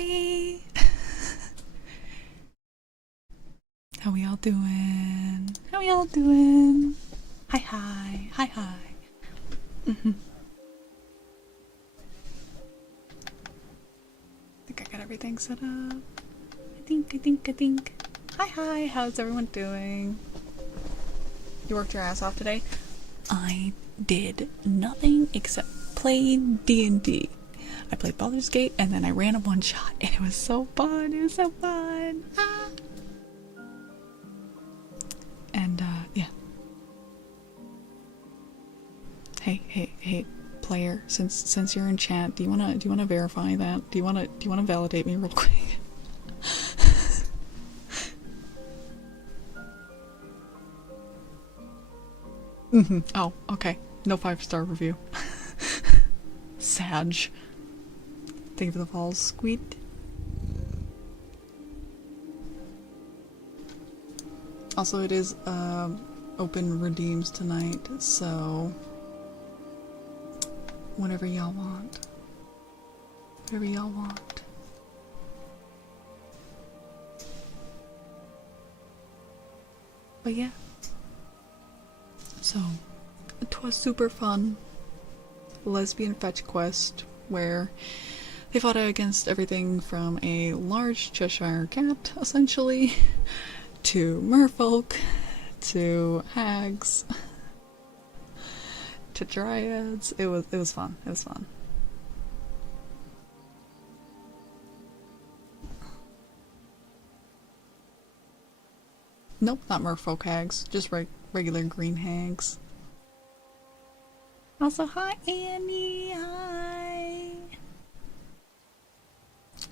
Hi! How we all doing? How we all doing? Hi hi, hi hi. Think I got everything set up. I think. Hi hi, how's everyone doing? You worked your ass off today? I did nothing except play D&D. I played Baldur's Gate and then I ran a one shot and it was so fun. It was so fun. Ah. And yeah. Hey, player. Since you're in chat, do you wanna verify that? Do you wanna validate me real quick? Oh, okay. No 5-star review. Sag. Thank you for the falls, Squid. Also, it is open redeems tonight, so whatever y'all want. Whatever y'all want. But yeah. So, it was super fun. Lesbian fetch quest where they fought against everything from a large Cheshire cat, essentially, to merfolk, to hags, to dryads. It was fun. It was fun. Nope, not merfolk hags, just regular green hags. Also, hi Annie, hi.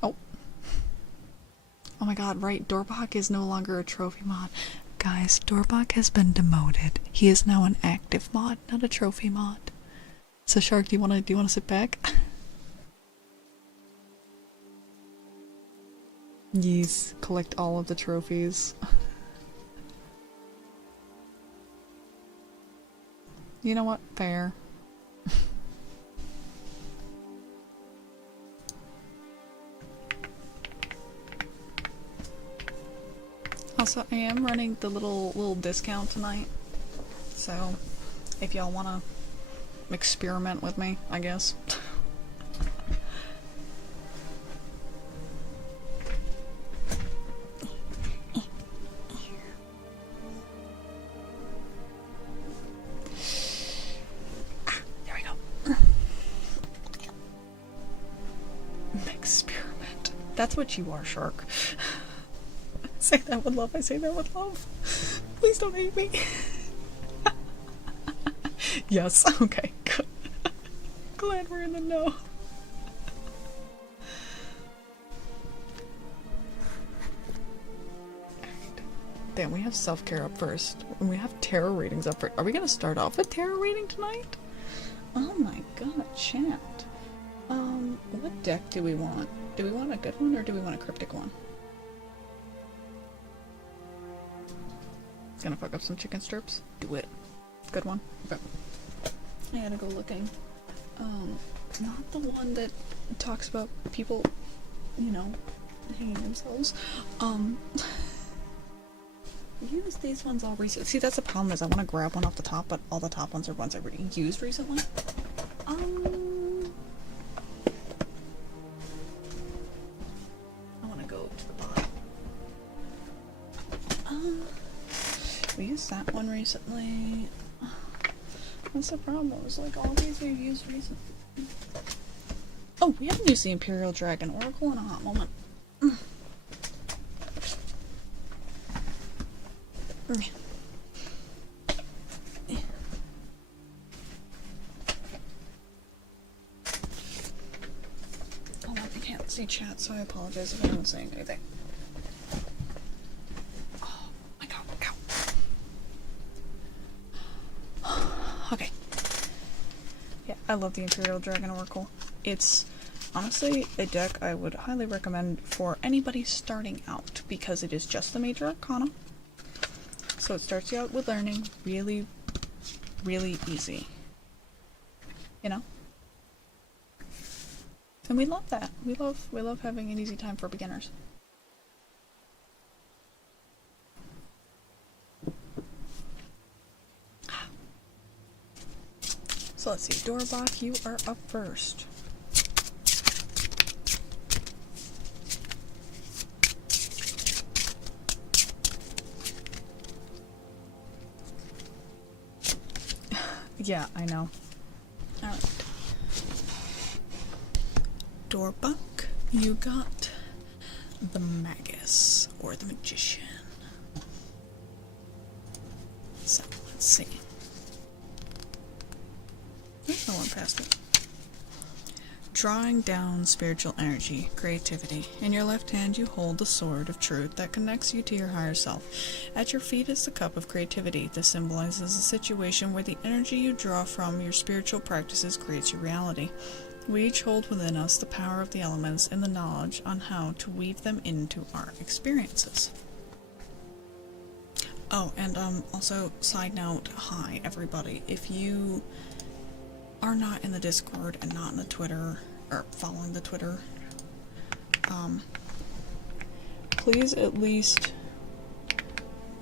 Oh. Oh my god, right, Dorbach is no longer a trophy mod. Guys, Dorbach has been demoted. He is now an active mod, not a trophy mod. So Shark, do you wanna sit back? Yes, collect all of the trophies. You know what? Fair. Also, I am running the little discount tonight, so if y'all wanna experiment with me, I guess. There we go. Experiment. That's what you are, Shark. Say that with love. I say that with love. Please don't hate me. Yes. Okay. Good. Glad we're in the know. Damn, we have self-care up first. And we have tarot readings up first. Are we gonna start off with tarot reading tonight? Oh my god, chat. What deck do we want? Do we want a good one or do we want a cryptic one? Gonna fuck up some chicken strips? Do it. Good one? Okay. I gotta go looking. Not the one that talks about people, you know, hanging themselves. Use these ones all recently. See, that's the problem is I want to grab one off the top, but all the top ones are ones I've already used recently. I want to go to the bottom. We used that one recently. That's the problem. It was like all these we've used recently. Oh, we haven't used the Imperial Dragon Oracle in a hot moment. Hold on, I can't see chat, so I apologize if I'm saying anything. Oh my god, okay. Yeah, I love the Imperial Dragon Oracle. It's honestly a deck I would highly recommend for anybody starting out because it is just the major arcana. So it starts you out with learning really, really easy. You know? And we love that. We love having an easy time for beginners. So let's see, Dorbach, you are up first. Yeah, I know. Alright. Dorbach, you got the Magus, or the Magician. So, let's see. There's no one past it. Drawing down spiritual energy, creativity. In your left hand you hold the sword of truth that connects you to your higher self. At your feet is the cup of creativity. This symbolizes a situation where the energy you draw from your spiritual practices creates your reality. We each hold within us the power of the elements and the knowledge on how to weave them into our experiences. Oh, and also, side note, hi everybody. If you are not in the Discord and not in the Twitter, or following the Twitter, please at least,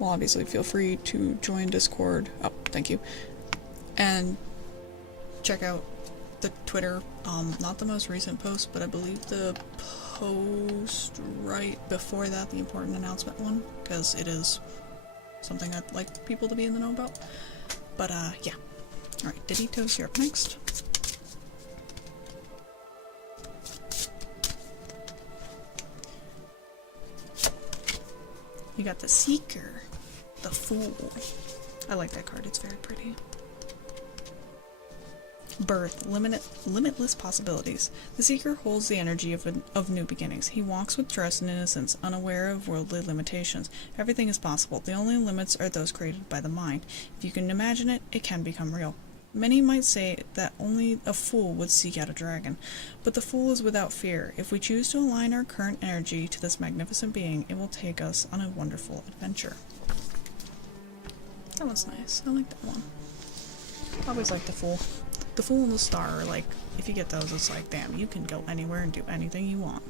well, obviously feel free to join Discord. Oh, thank you. And check out the Twitter, not the most recent post, but I believe the post right before that, the important announcement one, because it is something I'd like people to be in the know about. But, yeah. Alright, Diditos, you're up next. You got the Seeker, the Fool. I like that card, it's very pretty. Birth, limitless possibilities. The Seeker holds the energy of new beginnings. He walks with trust and innocence, unaware of worldly limitations. Everything is possible. The only limits are those created by the mind. If you can imagine it, it can become real. Many might say that only a fool would seek out a dragon, but the fool is without fear. If we choose to align our current energy to this magnificent being, it will take us on a wonderful adventure. That one's nice. I like that one. I always like the Fool. The Fool and the Star are like, if you get those, it's like, damn, you can go anywhere and do anything you want.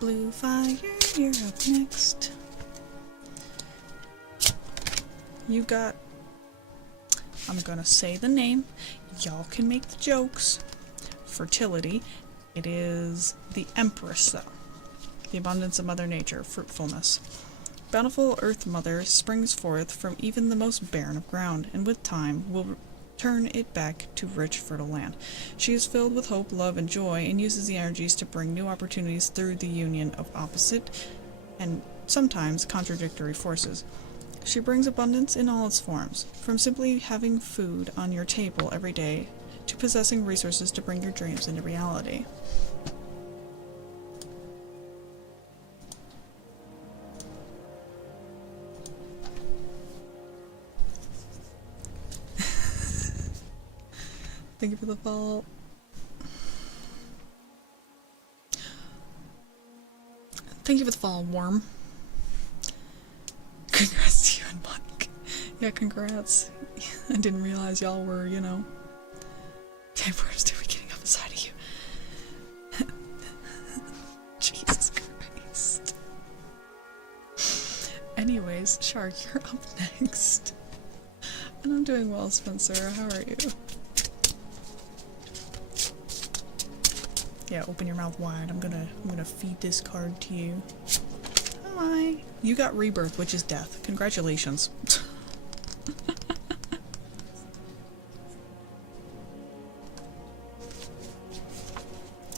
Blue Fire, you're up next. You got, I'm gonna say the name, y'all can make the jokes. Fertility. It is the Empress, though. The abundance of Mother Nature, fruitfulness. Bountiful Earth Mother springs forth from even the most barren of ground, and with time will turn it back to rich, fertile land. She is filled with hope, love, and joy, and uses the energies to bring new opportunities through the union of opposite and sometimes contradictory forces. She brings abundance in all its forms, from simply having food on your table every day to possessing resources to bring your dreams into reality. Thank you for the follow. Thank you for the follow, Worm. Congrats to you and Mike. Yeah, congrats. I didn't realize y'all were, you know, tapeworms to be getting up inside of you. Jesus Christ. Anyways, Shark, you're up next. And I'm doing well, Spencer. How are you? Yeah, open your mouth wide. I'm gonna feed this card to you. Hi. You got rebirth, which is death. Congratulations.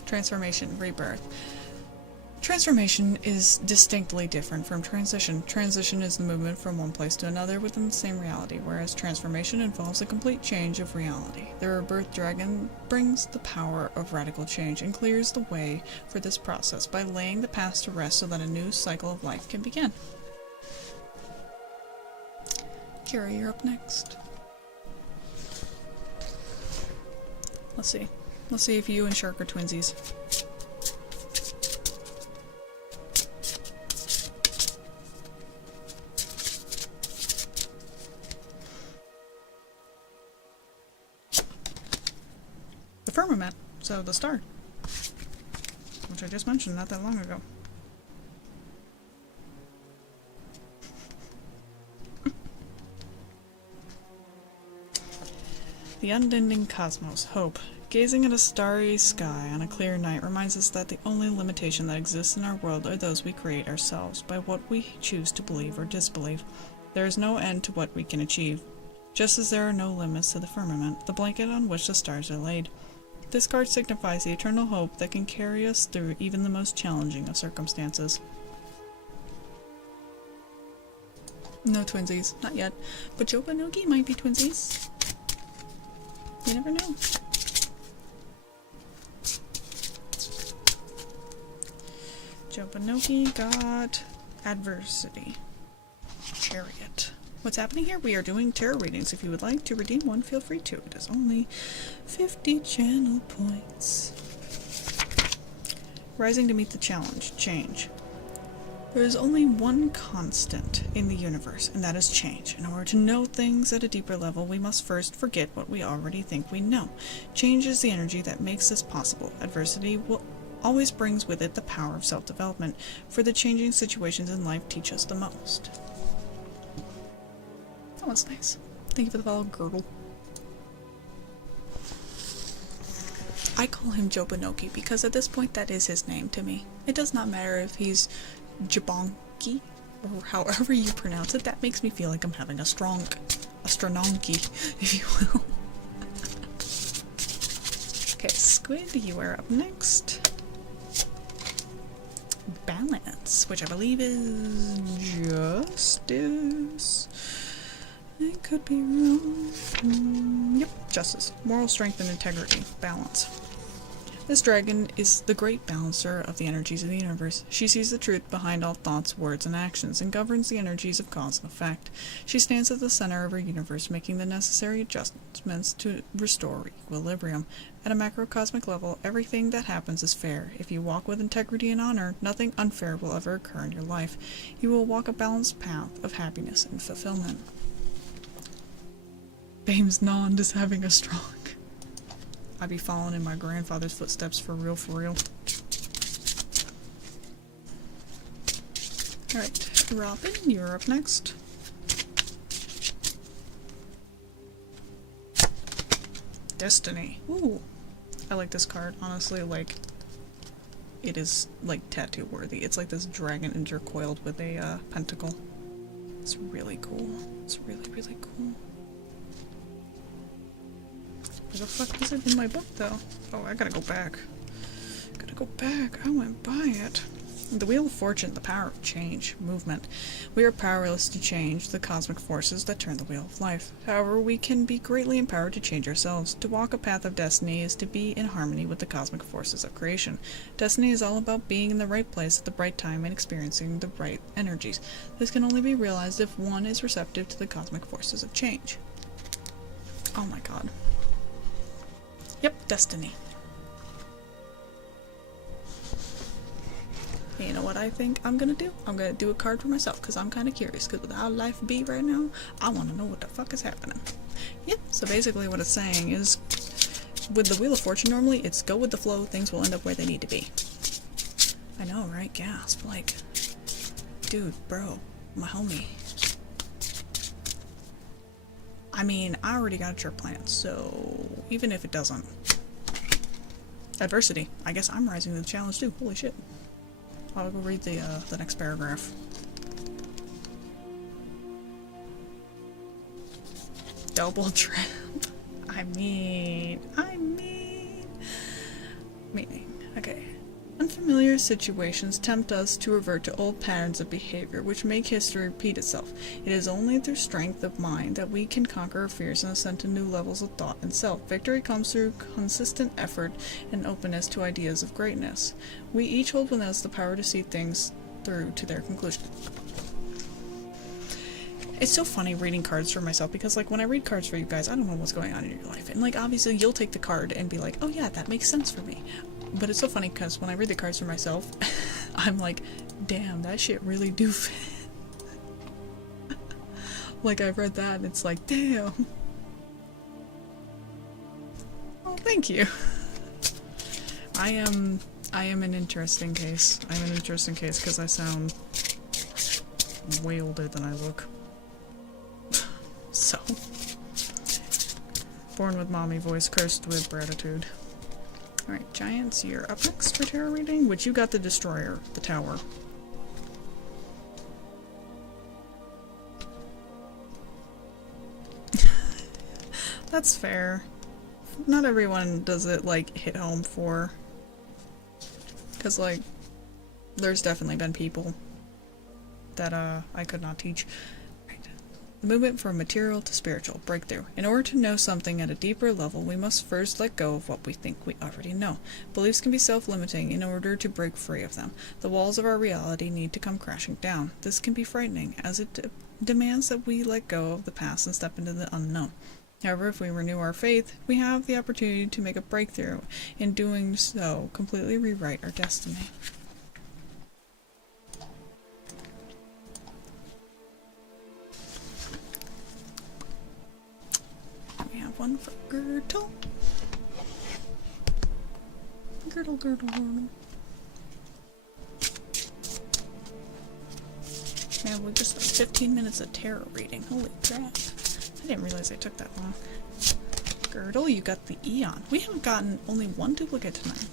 Transformation, rebirth. Transformation is distinctly different from transition. Transition is the movement from one place to another within the same reality, whereas transformation involves a complete change of reality. The rebirth dragon brings the power of radical change and clears the way for this process by laying the past to rest so that a new cycle of life can begin. Kira, you're up next. Let's see. Let's see if you and Shark are twinsies. the firmament, so the star, which I just mentioned not that long ago. The unending cosmos, hope. Gazing at a starry sky on a clear night reminds us that the only limitation that exists in our world are those we create ourselves, by what we choose to believe or disbelieve. There is no end to what we can achieve, just as there are no limits to the firmament, the blanket on which the stars are laid. This card signifies the eternal hope that can carry us through even the most challenging of circumstances. No twinsies, not yet, but Jopanogi might be twinsies. You never know. Jopanogi got adversity. Chariot. What's happening here? We are doing tarot readings. If you would like to redeem one, feel free to. It is only 50 channel points. Rising to meet the challenge. Change. There is only one constant in the universe, and that is change. In order to know things at a deeper level, we must first forget what we already think we know. Change is the energy that makes this possible. Adversity will always brings with it the power of self-development, for the changing situations in life teach us the most. That one's nice. Thank you for the follow, Gurgle. I call him Jopanoki because at this point that is his name to me. It does not matter if he's Jabonki, or however you pronounce it. That makes me feel like I'm having a strononki, if you will. Okay, Squid, you are up next. Balance, which I believe is justice. I could be wrong. Yep, justice. Moral strength and integrity. Balance. This dragon is the great balancer of the energies of the universe. She sees the truth behind all thoughts, words, and actions, and governs the energies of cause and effect. She stands at the center of her universe, making the necessary adjustments to restore equilibrium. At a macrocosmic level, everything that happens is fair. If you walk with integrity and honor, nothing unfair will ever occur in your life. You will walk a balanced path of happiness and fulfillment. Bame's Nond is having a stroke. I'd be following in my grandfather's footsteps for real, for real. Alright, Robin, you're up next. Destiny. Ooh. I like this card, honestly, like, it is, like, tattoo worthy. It's like this dragon intercoiled with a, pentacle. It's really cool. It's really, really cool. Where the fuck is it in my book, though? Oh, I gotta go back. Gotta go back. I went by it. The Wheel of Fortune, the power of change, movement. We are powerless to change the cosmic forces that turn the wheel of life. However, we can be greatly empowered to change ourselves. To walk a path of destiny is to be in harmony with the cosmic forces of creation. Destiny is all about being in the right place at the right time and experiencing the right energies. This can only be realized if one is receptive to the cosmic forces of change. Oh my god. Yep, destiny. You know what I think I'm gonna do? I'm gonna do a card for myself because I'm kind of curious, because with how life be right now, I want to know what the fuck is happening. Yep, so basically what it's saying is, with the Wheel of Fortune normally, it's go with the flow, things will end up where they need to be. I know, right? Gasp. Like, dude, bro, my homie. I mean, I already got a trip planned, so even if it doesn't. Adversity. I guess I'm rising to the challenge too. Holy shit. I'll go read the next paragraph. Double trap. Meaning. Okay. Unfamiliar situations tempt us to revert to old patterns of behavior which make history repeat itself. It is only through strength of mind that we can conquer our fears and ascend to new levels of thought and self. Victory comes through consistent effort and openness to ideas of greatness. We each hold within us the power to see things through to their conclusion. It's so funny reading cards for myself because, like, when I read cards for you guys, I don't know what's going on in your life. And, like, obviously you'll take the card and be like, oh yeah, that makes sense for me. But it's so funny because when I read the cards for myself, I'm like, damn, that shit really do fit. Like, I've read that and it's like, damn. Oh, thank you. I am an interesting case. I'm an interesting case because I sound way older than I look. So. Born with mommy voice, cursed with gratitude. Alright, Giants, you're up next for tarot reading, which you got the Destroyer, the tower. That's fair. Not everyone does it, like, hit home for. Because, like, there's definitely been people that, I could not teach. Right. The movement from material to spiritual. Breakthrough. In order to know something at a deeper level, we must first let go of what we think we already know. Beliefs can be self-limiting in order to break free of them. The walls of our reality need to come crashing down. This can be frightening, as it demands that we let go of the past and step into the unknown. However, if we renew our faith, we have the opportunity to make a breakthrough. In doing so, completely rewrite our destiny. We have one for Girdle. Girdle, girdle, girdle. Man, we just spent 15 minutes of tarot reading. Holy crap. I didn't realize it took that long. Girdle, you got the Eon. We haven't gotten only one duplicate tonight.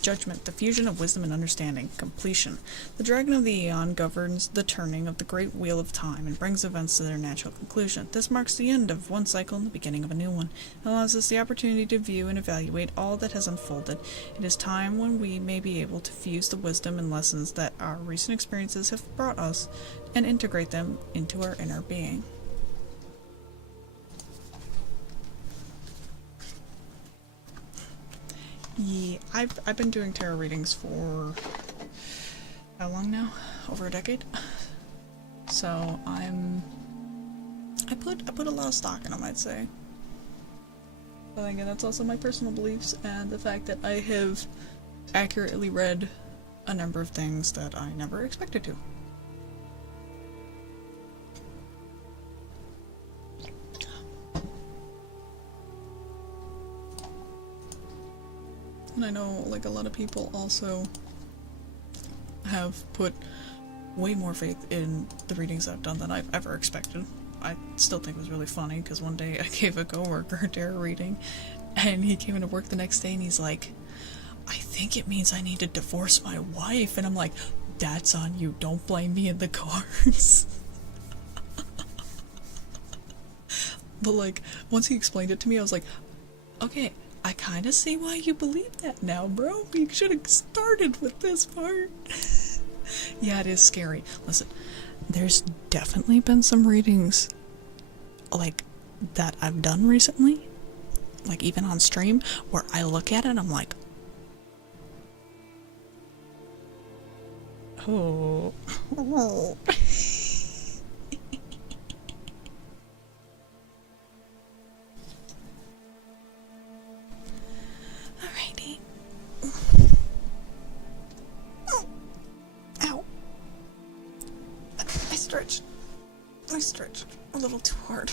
Judgment, the fusion of wisdom and understanding. Completion. The Dragon of the Eon governs the turning of the great wheel of time and brings events to their natural conclusion. This marks the end of one cycle and the beginning of a new one. It allows us the opportunity to view and evaluate all that has unfolded. It is time when we may be able to fuse the wisdom and lessons that our recent experiences have brought us and integrate them into our inner being. Yeah, I've been doing tarot readings for how long now? Over a decade. So I put a lot of stock in them, I'd say. But again, that's also my personal beliefs and the fact that I have accurately read a number of things that I never expected to. And I know, like, a lot of people also have put way more faith in the readings I've done than I've ever expected. I still think it was really funny, because one day I gave a coworker a tarot reading, and he came into work the next day and he's like, I think it means I need to divorce my wife. And I'm like, that's on you, don't blame me in the cards. But, like, once he explained it to me, I was like, okay, I kind of see why you believe that now, bro. You should have started with this part. Yeah, it is scary. Listen, there's definitely been some readings, like, that I've done recently, like, even on stream, where I look at it and I'm like, oh. Alrighty. Ow. I stretched a little too hard.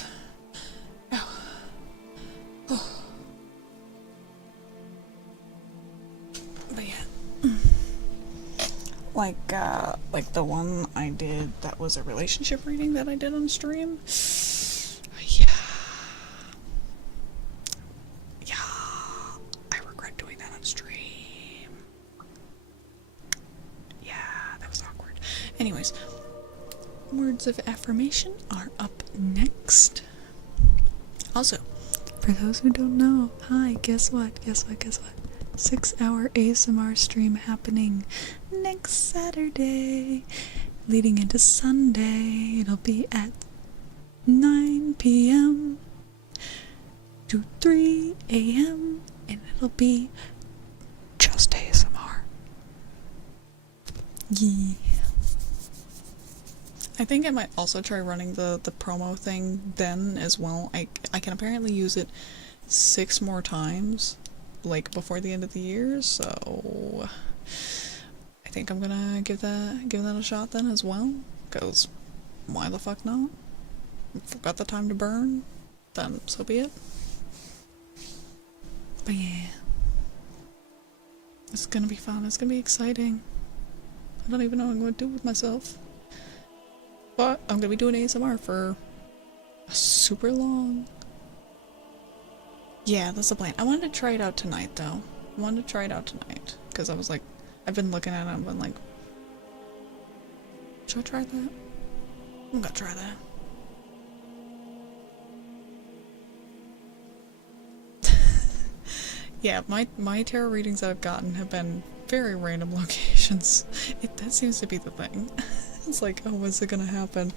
Ow. Oh. But yeah. Like the one I did that was a relationship reading that I did on stream. Yeah. Yeah. I regret doing that on stream. Yeah, that was awkward. Anyways, words of affirmation are up next. Also, for those who don't know, hi, guess what? 6-hour ASMR stream happening next Saturday, leading into Sunday. It'll be at 9 p.m. to 3 a.m. and it'll be just ASMR. Yeah. I think I might also try running the promo thing then as well. I can apparently use it 6 more times, like, before the end of the year, so I think I'm gonna give that a shot then as well, because why the fuck not? If I've got the time to burn, then so be it. But yeah. It's gonna be fun. It's gonna be exciting. I don't even know what I'm gonna do with myself. But I'm gonna be doing ASMR for super long. Yeah, that's the plan. I wanted to try it out tonight, though. I wanted to try it out tonight. Because I was like, I've been looking at it and I've been like, should I try that? I'm gonna try that. Yeah, my tarot readings that I've gotten have been very random locations. That seems to be the thing. It's like, oh, what's it gonna happen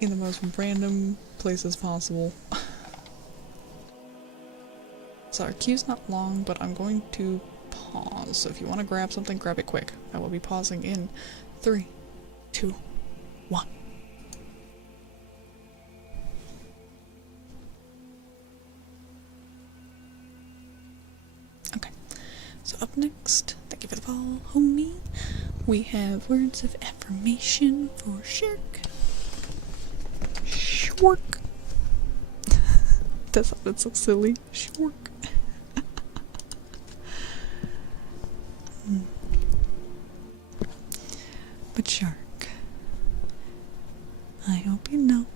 in the most random places possible? So our queue's not long, but I'm going to pause. So if you want to grab something, grab it quick. I will be pausing in 3, 2, 1. Okay. So up next, thank you for the follow, homie. We have words of affirmation for Shirk. Shork. That sounded so silly. Shork. But Shark, I hope you know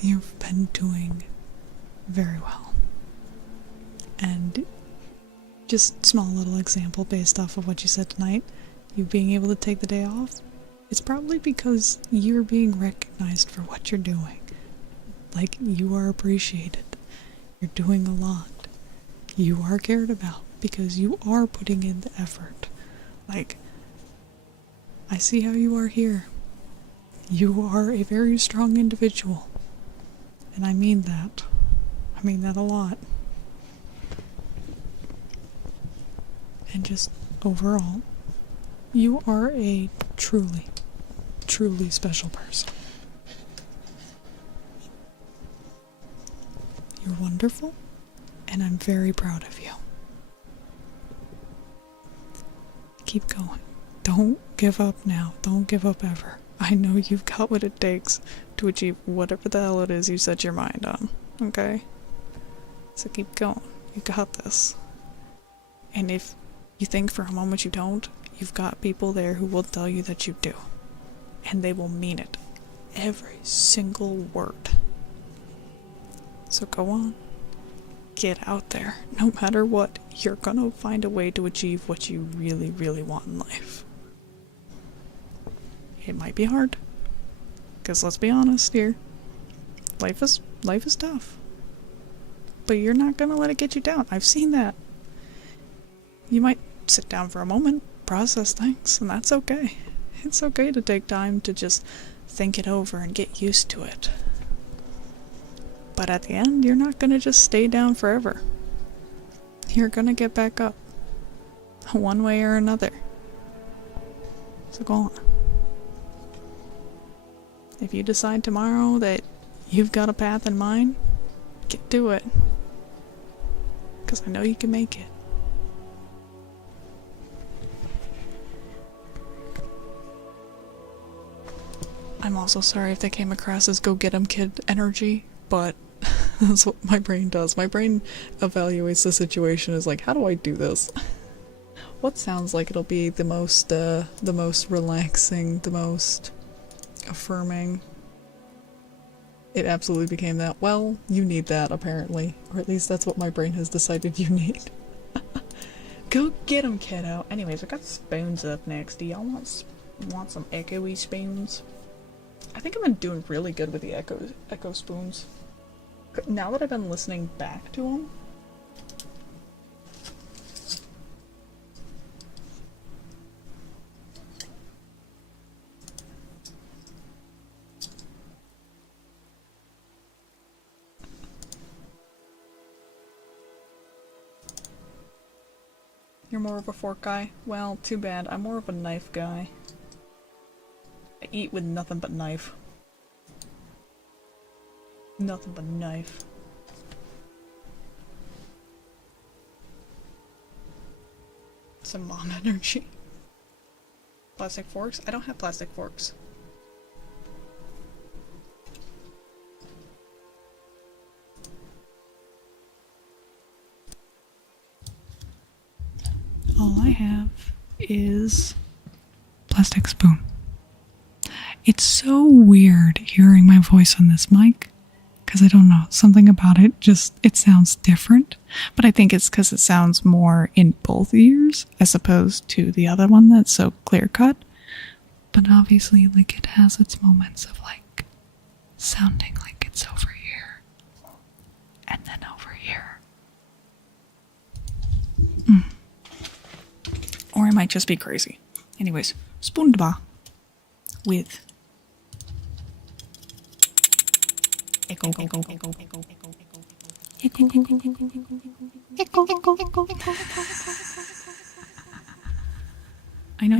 you've been doing very well. And just small little example based off of what you said tonight, you being able to take the day off, it's probably because you're being recognized for what you're doing. Like, you are appreciated. You're doing a lot. You are cared about because you are putting in the effort. Like, I see how you are here. You are a very strong individual. And I mean that. I mean that a lot. And just overall, you are a truly, truly special person. You're wonderful, and I'm very proud of you. Keep going. Don't give up now. Don't give up ever. I know you've got what it takes to achieve whatever the hell it is you set your mind on, okay? So keep going. You got this. And if you think for a moment you don't, you've got people there who will tell you that you do. And they will mean it. Every single word. So go on. Get out there. No matter what, you're gonna find a way to achieve what you really, really want in life. It might be hard. Because let's be honest here. Life is tough. But you're not gonna let it get you down. I've seen that. You might sit down for a moment, process things, and that's okay. It's okay to take time to just think it over and get used to it. But at the end, you're not gonna just stay down forever. You're gonna get back up. One way or another. So go on. If you decide tomorrow that you've got a path in mind, get to it. Because I know you can make it. I'm also sorry if they came across as go get 'em kid energy, but that's what my brain does. My brain evaluates the situation as like, how do I do this? What sounds like it'll be the most relaxing, the most affirming. It absolutely became that. Well, you need that apparently, or at least that's what my brain has decided you need. Go get 'em, kiddo. Anyways, I got spoons up next. Do y'all want some echoey spoons? I think I've been doing really good with the echo spoons. Now that I've been listening back to them. You're more of a fork guy? Well, too bad. I'm more of a knife guy. I eat with nothing but knife. Nothing but knife. Some mom energy. Plastic forks? I don't have plastic forks. have is plastic spoon. It's so weird hearing my voice on this mic because I don't know, something about it it sounds different, but I think it's because it sounds more in both ears as opposed to the other one that's so clear cut. But obviously, like, it has its moments of like sounding like it's over here and then over here. Or I might just be crazy. Anyways, spoonba with echo. I know.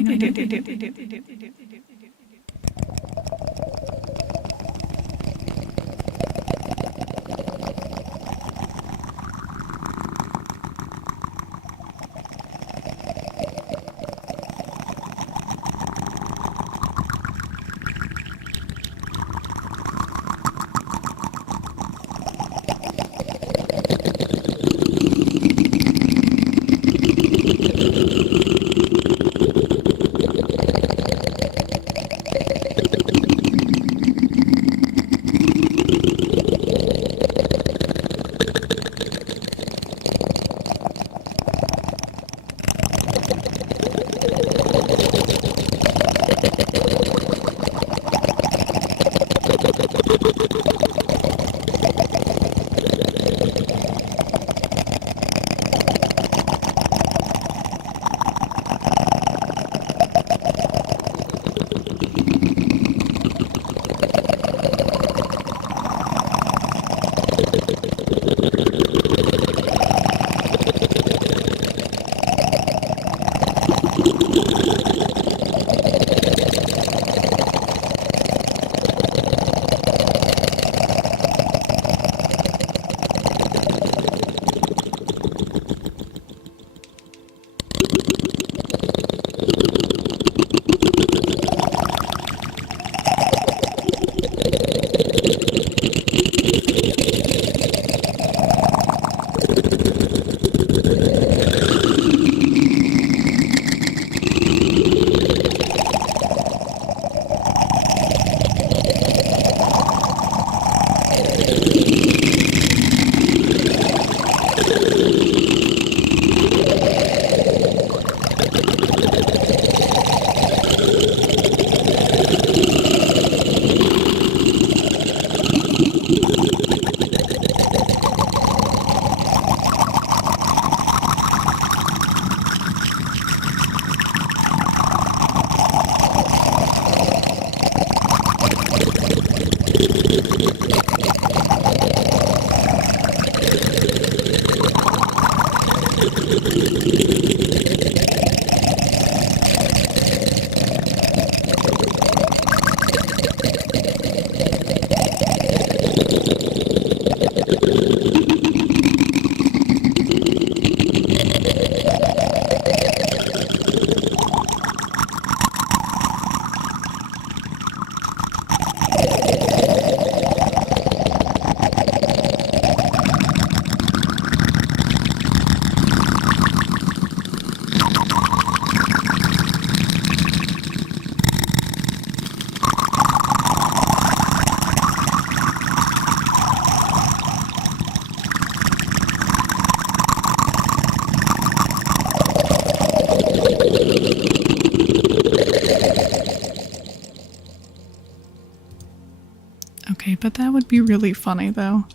Okay, but that would be really funny though.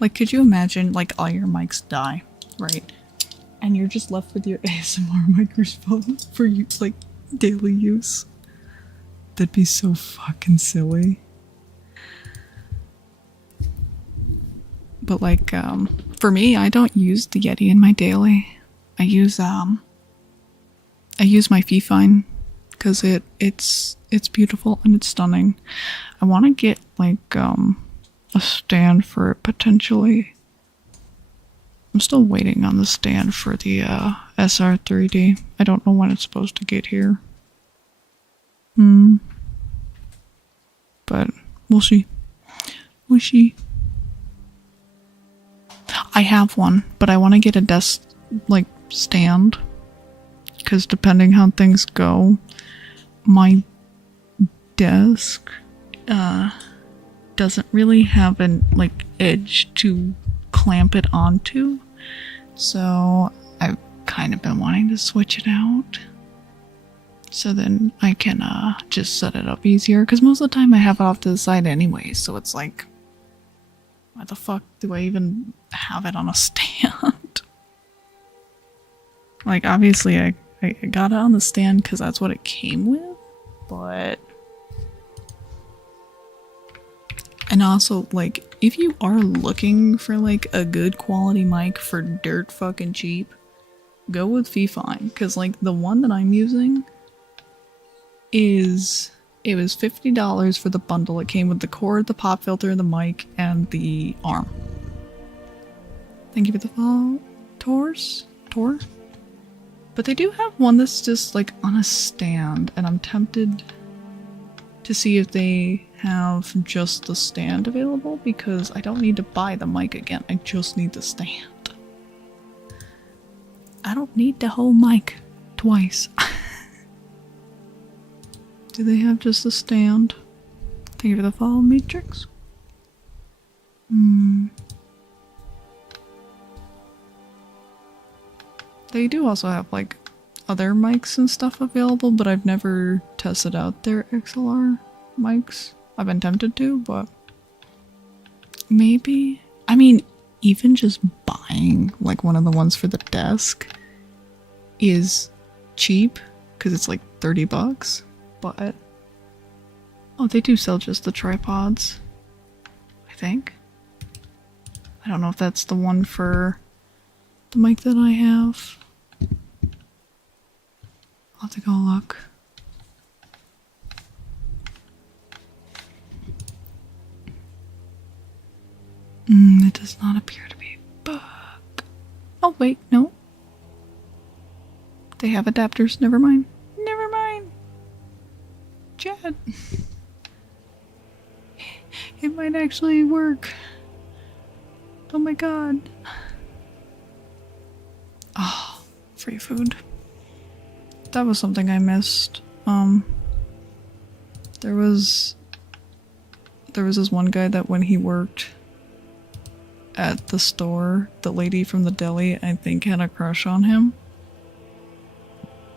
Like, could you imagine, like, all your mics die, right? And you're just left with your ASMR microphone for you, like, daily use. That'd be so fucking silly. But like, for me, I don't use the Yeti in my daily. I use my Fifine because it's beautiful and it's stunning. I want to get like a stand for it potentially. I'm still waiting on the stand for the SR3D. I don't know when it's supposed to get here. But we'll see. We'll see. I have one, but I want to get a desk like stand because depending how things go, my desk doesn't really have an like edge to clamp it onto, so I've kind of been wanting to switch it out so then I can just set it up easier, because most of the time I have it off to the side anyway, so it's like, why the fuck do I even have it on a stand? Like, obviously I got it on the stand because that's what it came with, but... And also, like, if you are looking for, like, a good quality mic for dirt fucking cheap, go with Fifine, because, like, the one that I'm using is... It was $50 for the bundle. It came with the cord, the pop filter, the mic, and the arm. Thank you for the follow. Tor? But they do have one that's just, like, on a stand, and I'm tempted to see if they have just the stand available, because I don't need to buy the mic again. I just need the stand. I don't need the whole mic twice. Do they have just the stand? Thank you for the follow, Matrix. They do also have, like, other mics and stuff available, but I've never tested out their XLR mics. I've been tempted to, but maybe. I mean, even just buying, like, one of the ones for the desk is cheap, because it's like 30 bucks. But oh, they do sell just the tripods, I think. I don't know if that's the one for the mic that I have. I'll have to go look. It does not appear to be a bug. Oh wait, no. They have adapters, never mind. Never mind. Chad. It might actually work. Oh my god. Oh, free food. That was something I missed. There was this one guy that when he worked at the store, the lady from the deli, I think, had a crush on him.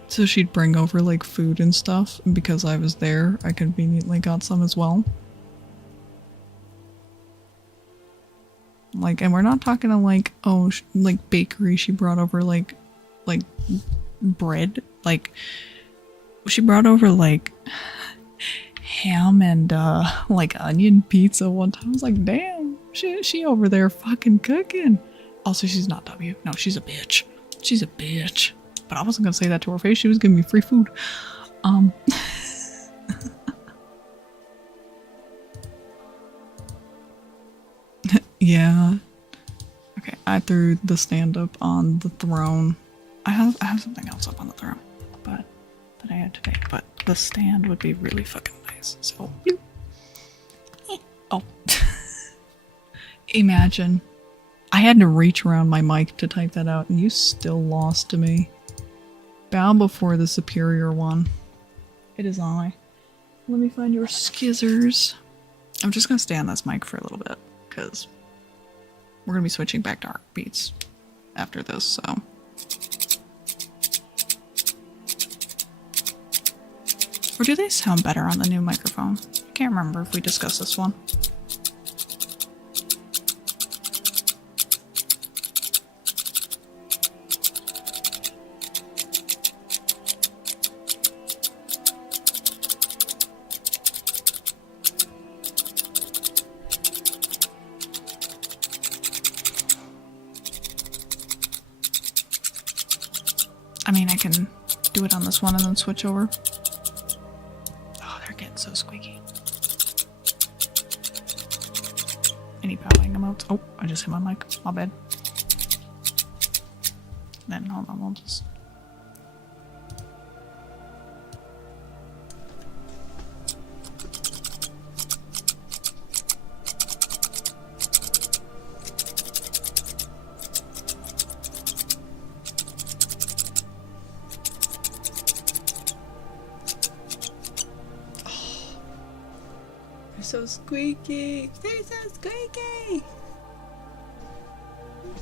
So she'd bring over, like, food and stuff, and because I was there, I conveniently got some as well. Like, and we're not talking to, like, oh, like, bakery. She brought over, like, bread. Like, she brought over, like, ham and, like, onion pizza one time. I was like, damn, she over there fucking cooking. Also, she's not W. No, she's a bitch. She's a bitch. But I wasn't gonna say that to her face. She was giving me free food. Yeah. Okay, I threw the stand up on the throne. I have something else up on the throne, but that I had today. But the stand would be really fucking nice. So, oh, imagine I had to reach around my mic to type that out, and you still lost to me. Bow before the superior one. It is I. Let me find your skizzers. I'm just gonna stay on this mic for a little bit, because we're gonna be switching back to heartbeats after this, so. Or do they sound better on the new microphone? I can't remember if we discussed this one. I mean, I can do it on this one and then switch over. Oh, they're getting so squeaky. Any bowing emotes? Oh, I just hit my mic. My bad. Then hold on, we'll just... squeaky. They're so squeaky.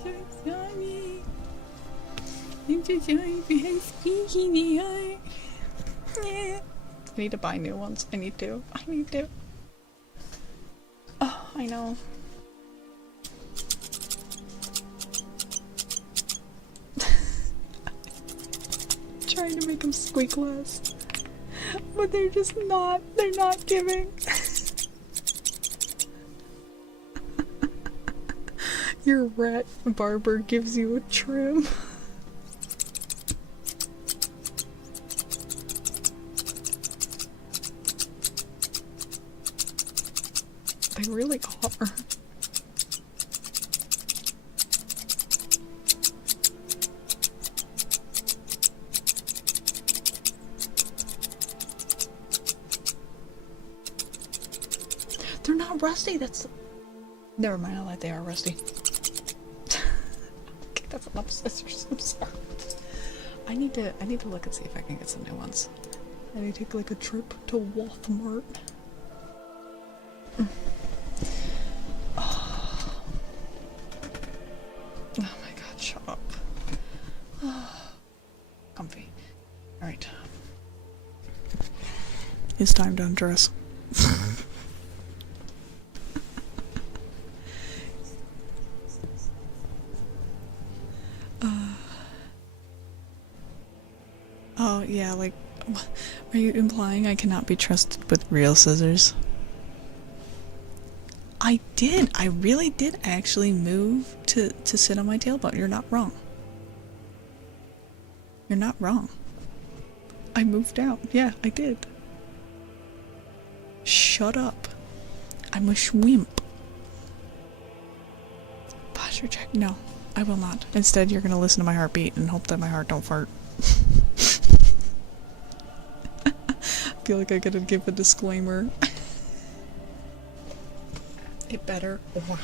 They're so slimy. I'm so sorry for how squeaky they are. Yeah. I need to buy new ones. I need to. Oh, I know. Trying to make them squeak less. But they're just not. They're not giving. Your rat barber gives you a trim. They really are. They're not rusty, that's... Never mind, I'll let they are rusty. Okay, that's enough scissors, I'm sorry. I need to look and see if I can get some new ones. I need to take like a trip to Walmart. Oh my god, shut up. Comfy. Alright. It's time to undress. Oh, yeah, like, are you implying I cannot be trusted with real scissors? I did! I really did actually move to sit on my tailbone. You're not wrong. You're not wrong. I moved out. Yeah, I did. Shut up. I'm a schwimp. Posture check. No, I will not. Instead, you're gonna listen to my heartbeat and hope that my heart don't fart. I feel like I gotta give a disclaimer. It better. Wow.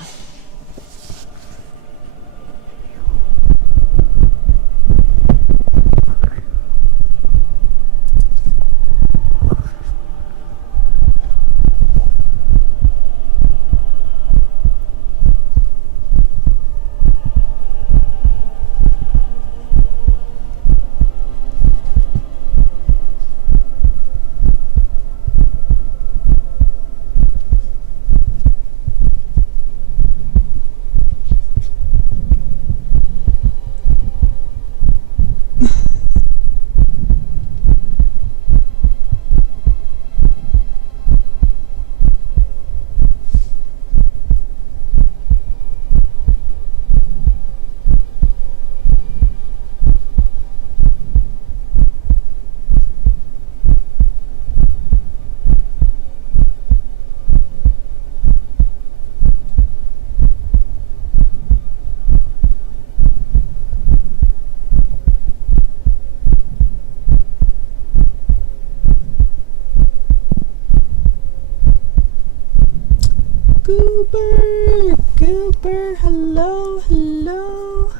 Goober, hello, hello.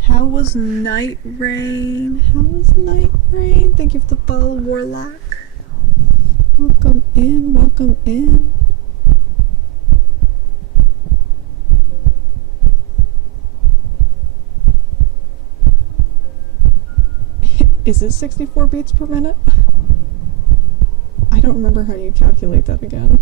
How was Night Rain? Thank you for the follow, Warlock. Welcome in, welcome in. Is it 64 beats per minute? I don't remember how you calculate that again.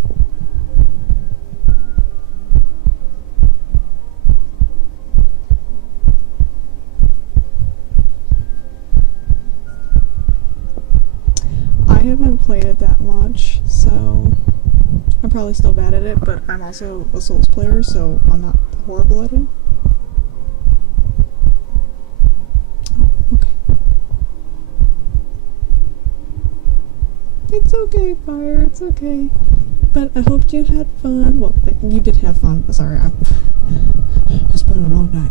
I haven't played it that much, so I'm probably still bad at it, but I'm also a Souls player, so I'm not horrible at it. Oh, okay. It's okay, Fire, it's okay. But I hope you had fun. Well, you did have fun. Sorry, I spent a long night.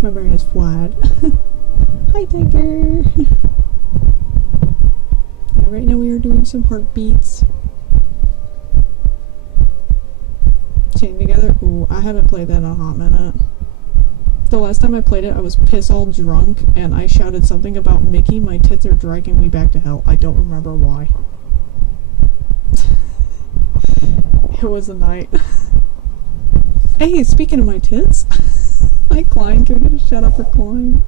My brain is fried. Hi, Tiger. Yeah, right now we are doing some heartbeats. Chained together. Ooh, I haven't played that in a hot minute. The last time I played it, I was piss all drunk, and I shouted something about Mickey, my tits are dragging me back to hell. I don't remember why. It was a night. Hey, speaking of my tits. Hi, Klein. Can we get a shout out for Klein?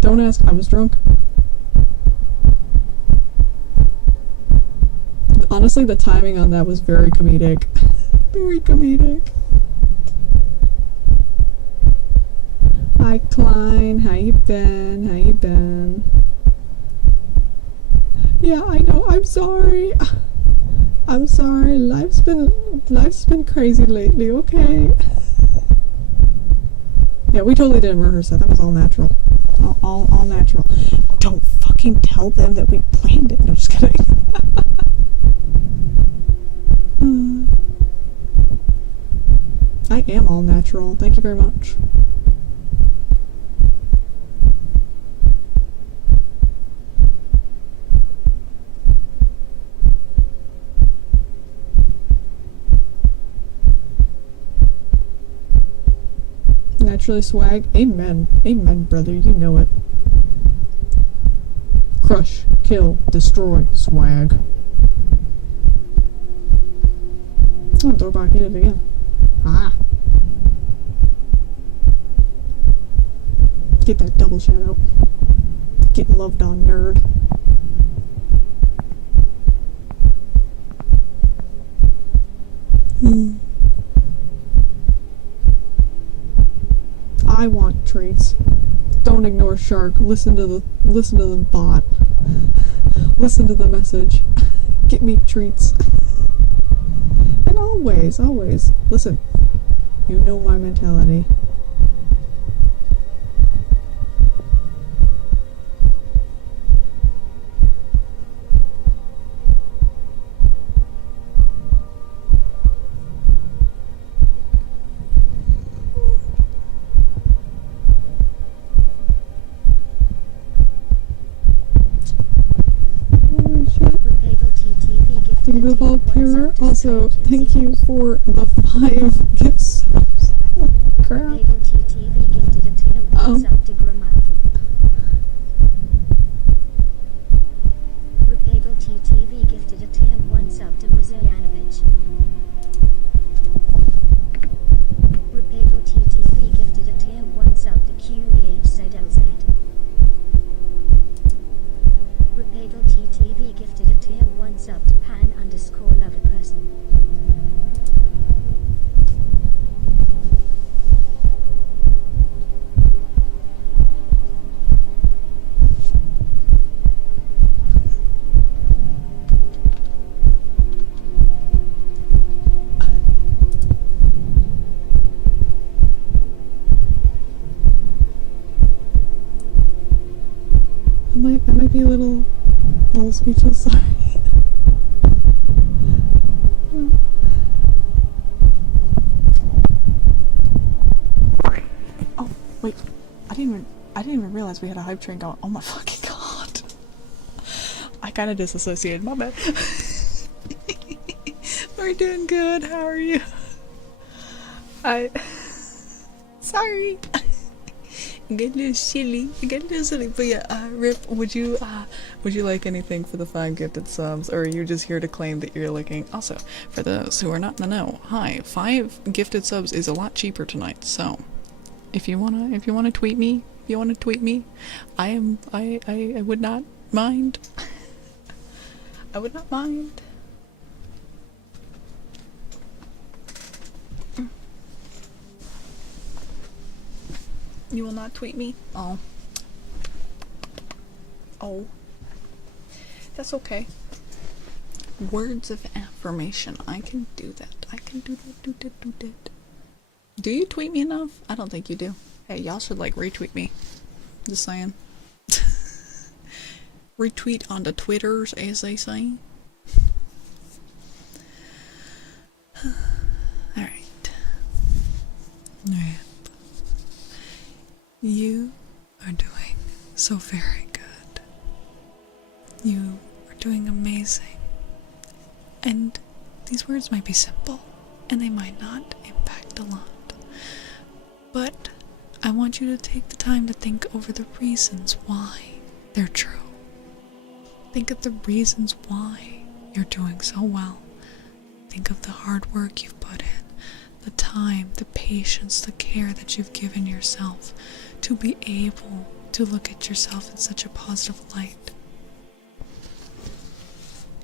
Don't ask. I was drunk. Honestly, the timing on that was very comedic. Very comedic. Hi, Klein. How you been? How you been? Yeah, I know. I'm sorry. I'm sorry. Life's been crazy lately. Okay. Yeah, we totally didn't rehearse that. That was all natural. All natural. Don't fucking tell them that we planned it. No, just kidding. I am all natural. Thank you very much. Naturally swag. Amen. Amen, brother. You know it. Crush, kill, destroy, swag. Oh, Thorbark hit it again. Ah. Get that double shout out. Get loved on, nerd. I want treats. Don't ignore Shark. Listen to the bot. Listen to the message. Get me treats. And always, listen. You know my mentality. Pure. Also, thank you for the 5 gifts. Oh, crap. I might be a little speechless, sorry. Oh, wait. I didn't even realize we had a hype train going. Oh my fucking god. I kinda disassociated, my bad. We're doing good, how are you? Sorry. Get a little silly. But yeah, Rip, would you like anything for the 5 gifted subs, or are you just here to claim that you're looking? Also, for those who are not in the know, hi, 5 gifted subs is a lot cheaper tonight, so if you wanna tweet me, I would not mind. I would not mind. You will not tweet me? Oh. Oh. That's okay. Words of affirmation. I can do that. I can do that. Do you tweet me enough? I don't think you do. Hey, y'all should like retweet me. Just saying. Retweet onto Twitters, as they say. Alright. You are doing so very good. You are doing amazing. And these words might be simple, and they might not impact a lot. But I want you to take the time to think over the reasons why they're true. Think of the reasons why you're doing so well. Think of the hard work you've put in, the time, the patience, the care that you've given yourself to be able to look at yourself in such a positive light.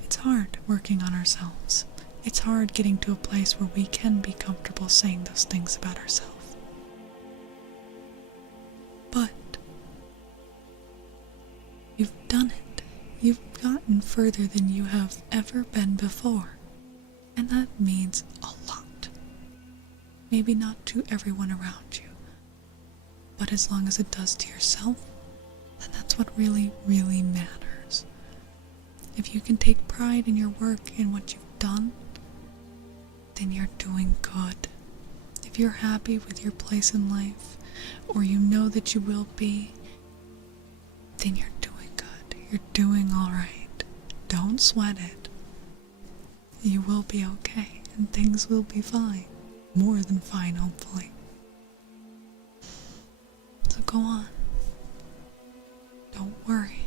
It's hard working on ourselves. It's hard getting to a place where we can be comfortable saying those things about ourselves. But you've done it. You've gotten further than you have ever been before. And that means a lot. Maybe not to everyone around you, but as long as it does to yourself, then that's what really, really matters. If you can take pride in your work and what you've done, then you're doing good. If you're happy with your place in life, or you know that you will be, then you're doing good. You're doing alright. Don't sweat it. You will be okay, and things will be fine. More than fine, hopefully. So go on. Don't worry.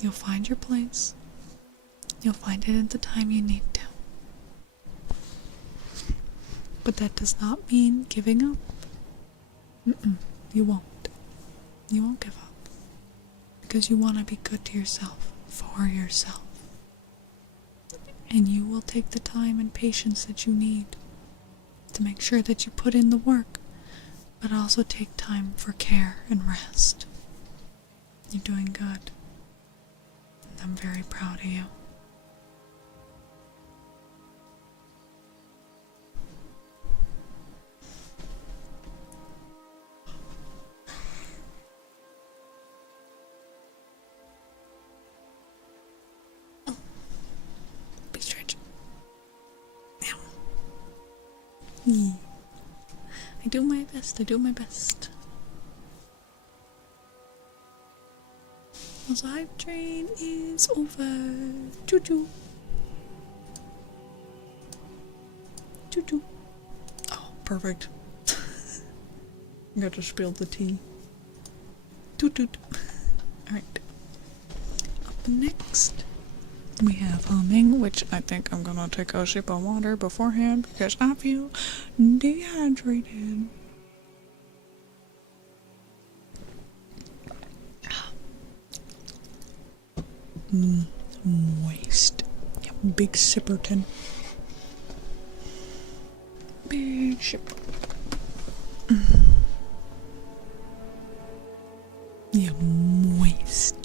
You'll find your place. You'll find it at the time you need to. But that does not mean giving up. You won't. You won't give up. Because you want to be good to yourself, for yourself. And you will take the time and patience that you need to make sure that you put in the work, but also take time for care and rest. You're doing good. And I'm very proud of you. Big stretch. Yeah. I do my best. I do my best. The hype train is over. Choo choo. Choo choo. Oh, perfect. Got to spill the tea. Toot toot. Alright. Up next, we have humming, which I think I'm gonna take a sip of water beforehand because I feel dehydrated. Moist. Yeah, big sipperton. Big sipper. Yeah, moist.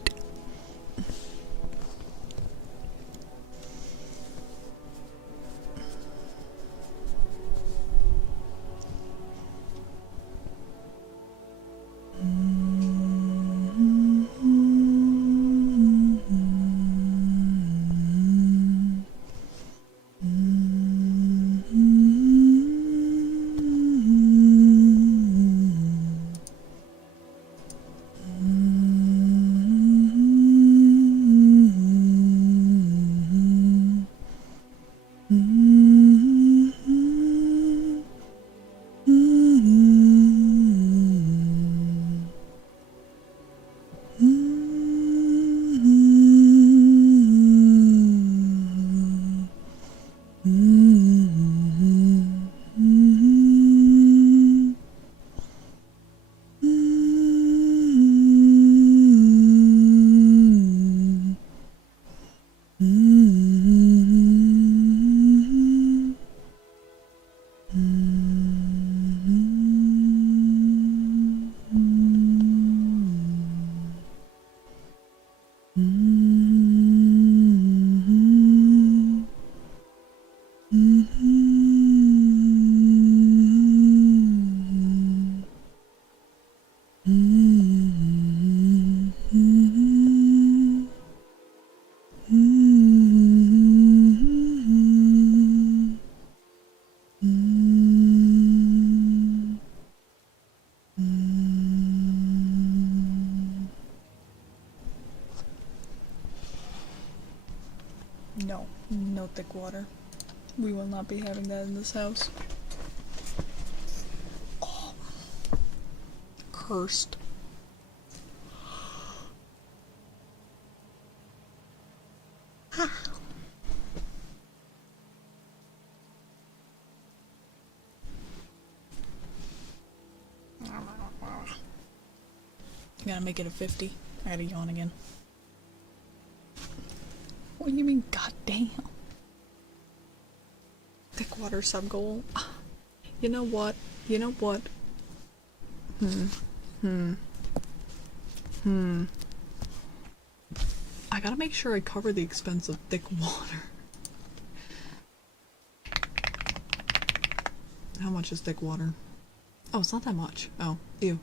No, no thick water. We will not be having that in this house. Oh. Cursed. Gotta make it a 50. I gotta yawn again. What do you mean, goddamn? Thick water sub goal. You know what? You know what? I gotta make sure I cover the expense of thick water. How much is thick water? Oh, it's not that much. Oh, ew.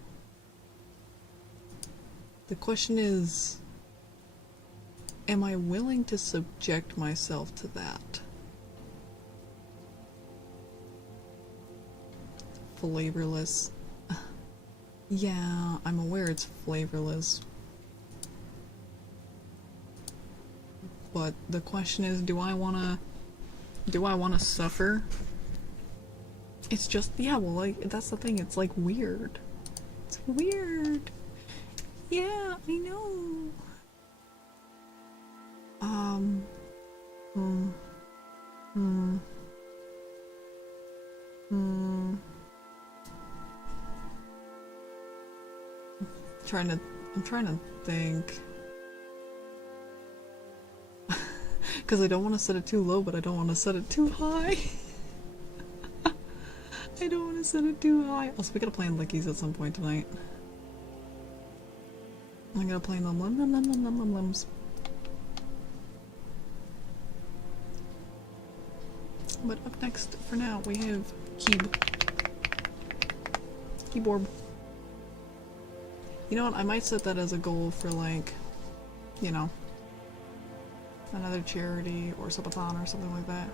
The question is, am I willing to subject myself to that? Flavorless. Yeah, I'm aware it's flavorless. But the question is, do I wanna suffer? It's just, yeah, well, like, that's the thing, it's like weird. It's weird. Yeah, I know. I'm trying to think. Because I don't want to set it too low, but I don't want to set it too high. I don't want to set it too high. Also, we gotta play in Lickies at some point tonight. I'm gonna play in the limbs. But up next, for now, we have keyboard. You know what? I might set that as a goal for, like, you know, another charity or subathon or something like that.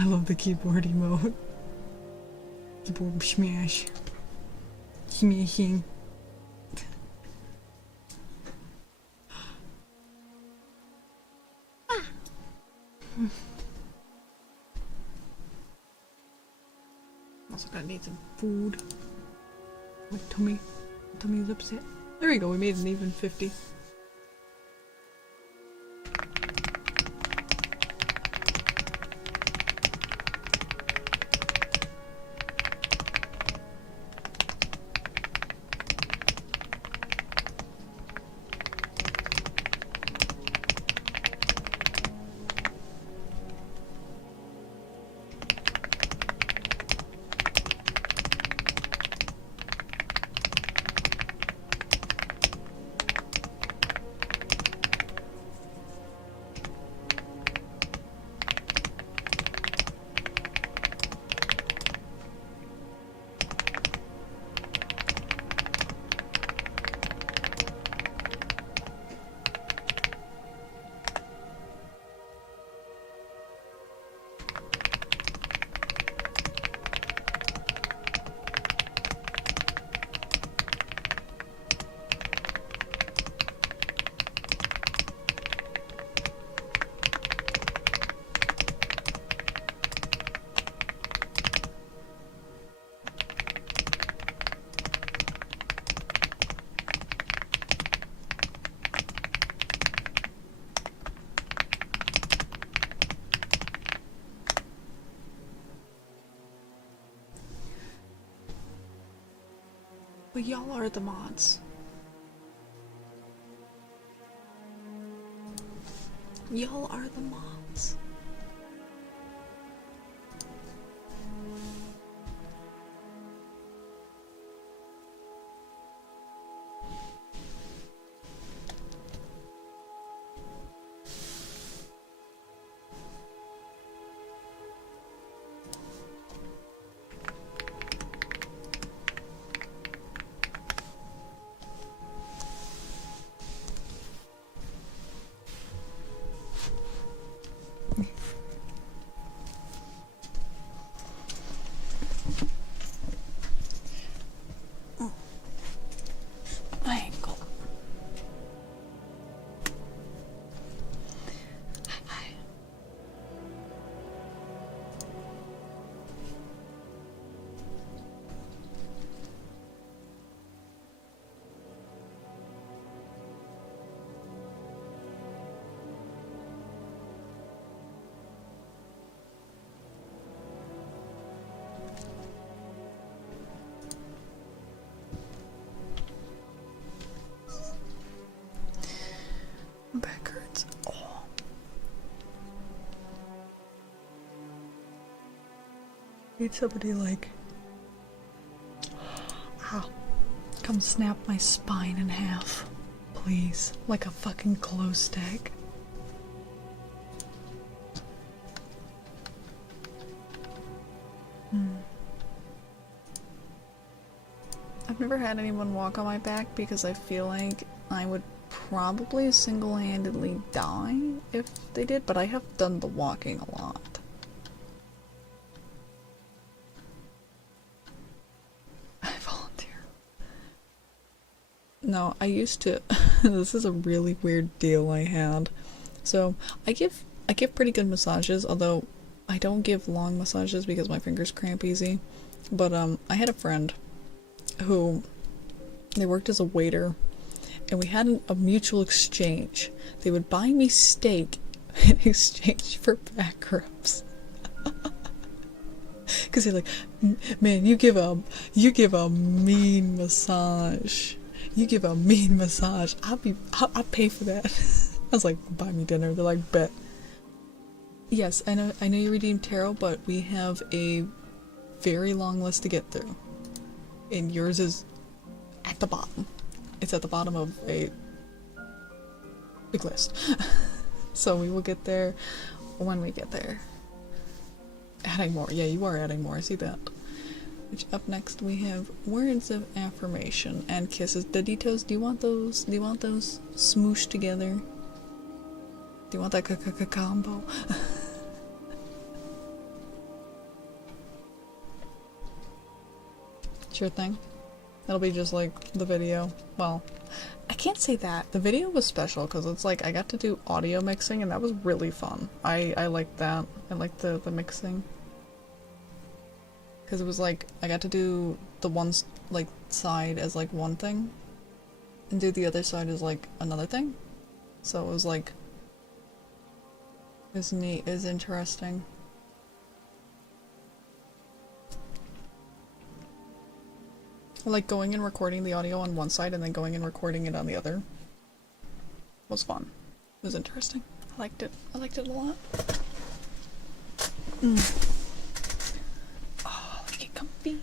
I love the keyboard emote. Keyboard smash. Smashing. Also gonna need some food. My tummy's upset. There we go, we made an even 50. But y'all are the mods. Y'all are the mods. Back hurts. Oh. Need somebody like, ow, come snap my spine in half, please, like a fucking glow stick. I've never had anyone walk on my back because I feel like I would probably single-handedly die if they did, but I have done the walking a lot. I volunteer. No, I used to. This is a really weird deal I had. So I give pretty good massages, although I don't give long massages because my fingers cramp easy. But I had a friend who, they worked as a waiter, and we had a mutual exchange. They would buy me steak in exchange for back rubs. Cause they're like, man, you give a mean massage. You give a mean massage. I'll pay for that. I was like, buy me dinner. They're like, bet. Yes, I know you redeemed tarot, but we have a very long list to get through. And yours is at the bottom. It's at the bottom of a big list. So we will get there when we get there. Adding more. Yeah, you are adding more. I see that. Which up next we have words of affirmation and kisses. Deditos, do you want those? Do you want those smooshed together? Do you want that combo? Sure thing. That'll be just like the video. Well, I can't say that. The video was special because it's like I got to do audio mixing and that was really fun. I liked that. I liked the mixing. Because it was like I got to do the one like side as like one thing and do the other side as like another thing. So it was like, it was neat, it was interesting. Like going and recording the audio on one side and then going and recording it on the other was fun. It was interesting. I liked it. I liked it a lot. Oh, let's get comfy.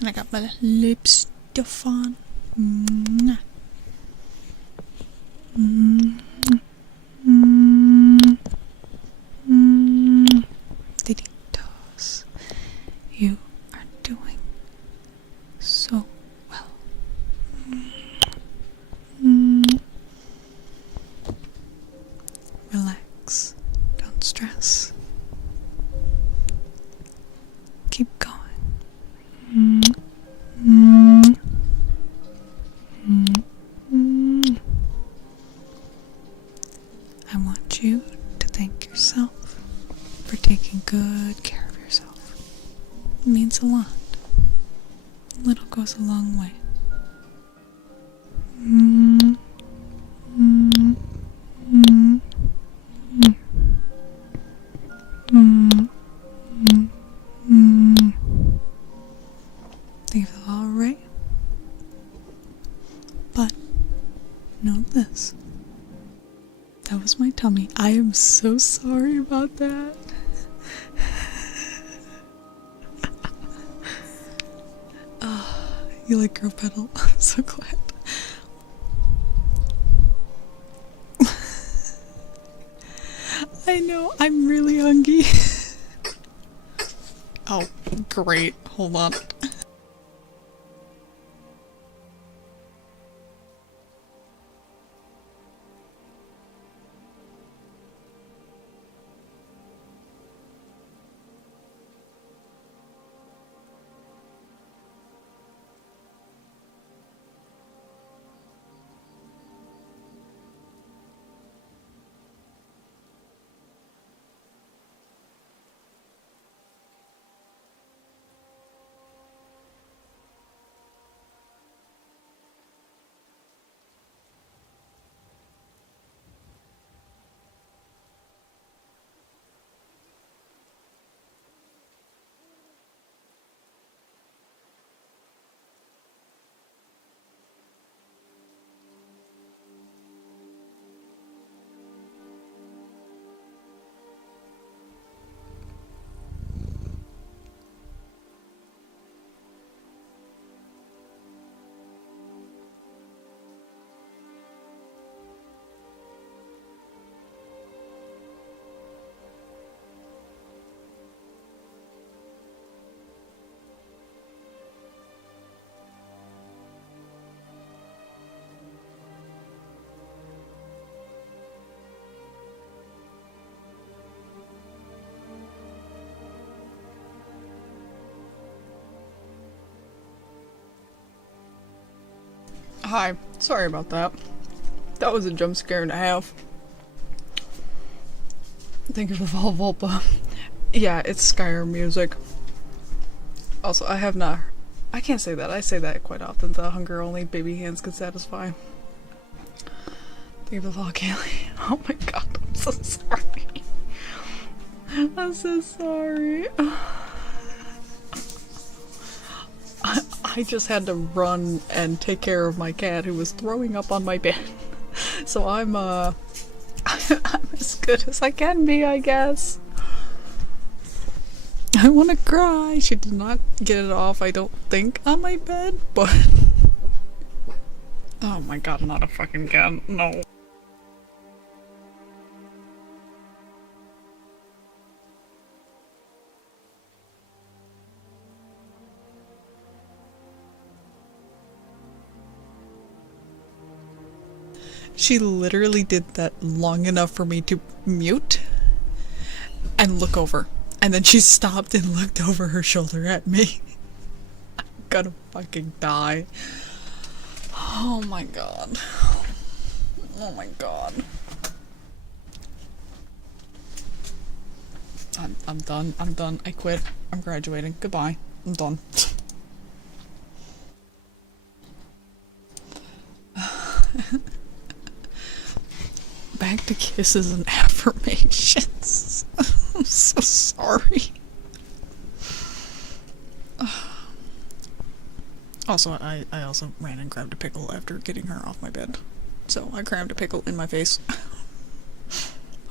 And I got my lip stuff on. Deditos, you are doing so well. Relax. Don't stress. Keep going. I want you to thank yourself for taking good care of yourself. It means a lot. Little goes a long way. Think you feel alright? know this. That was my tummy. I am so sorry about that. You like girl pedal? I'm so glad. I know, I'm really hungry. Oh, great. Hold on. Hi, sorry about that. That was a jump scare and a half. Thank you for Volpa. Yeah, it's Skyrim music. Also, I can't say that. I say that quite often. The hunger only baby hands can satisfy. Thank you for Volcali. Oh my god, I'm so sorry. I'm so sorry. I just had to run and take care of my cat who was throwing up on my bed. So I'm as good as I can be, I guess. I want to cry. She did not get it off, I don't think, on my bed, but... Oh my god, not a fucking cat. No. She literally did that long enough for me to mute and look over. And then she stopped and looked over her shoulder at me. I'm gonna fucking die. Oh my god. Oh my god. I'm done. I'm done. I quit. I'm graduating. Goodbye. I'm done. Back to kisses and affirmations. I'm so sorry. Also, I also ran and grabbed a pickle after getting her off my bed. So I grabbed a pickle in my face.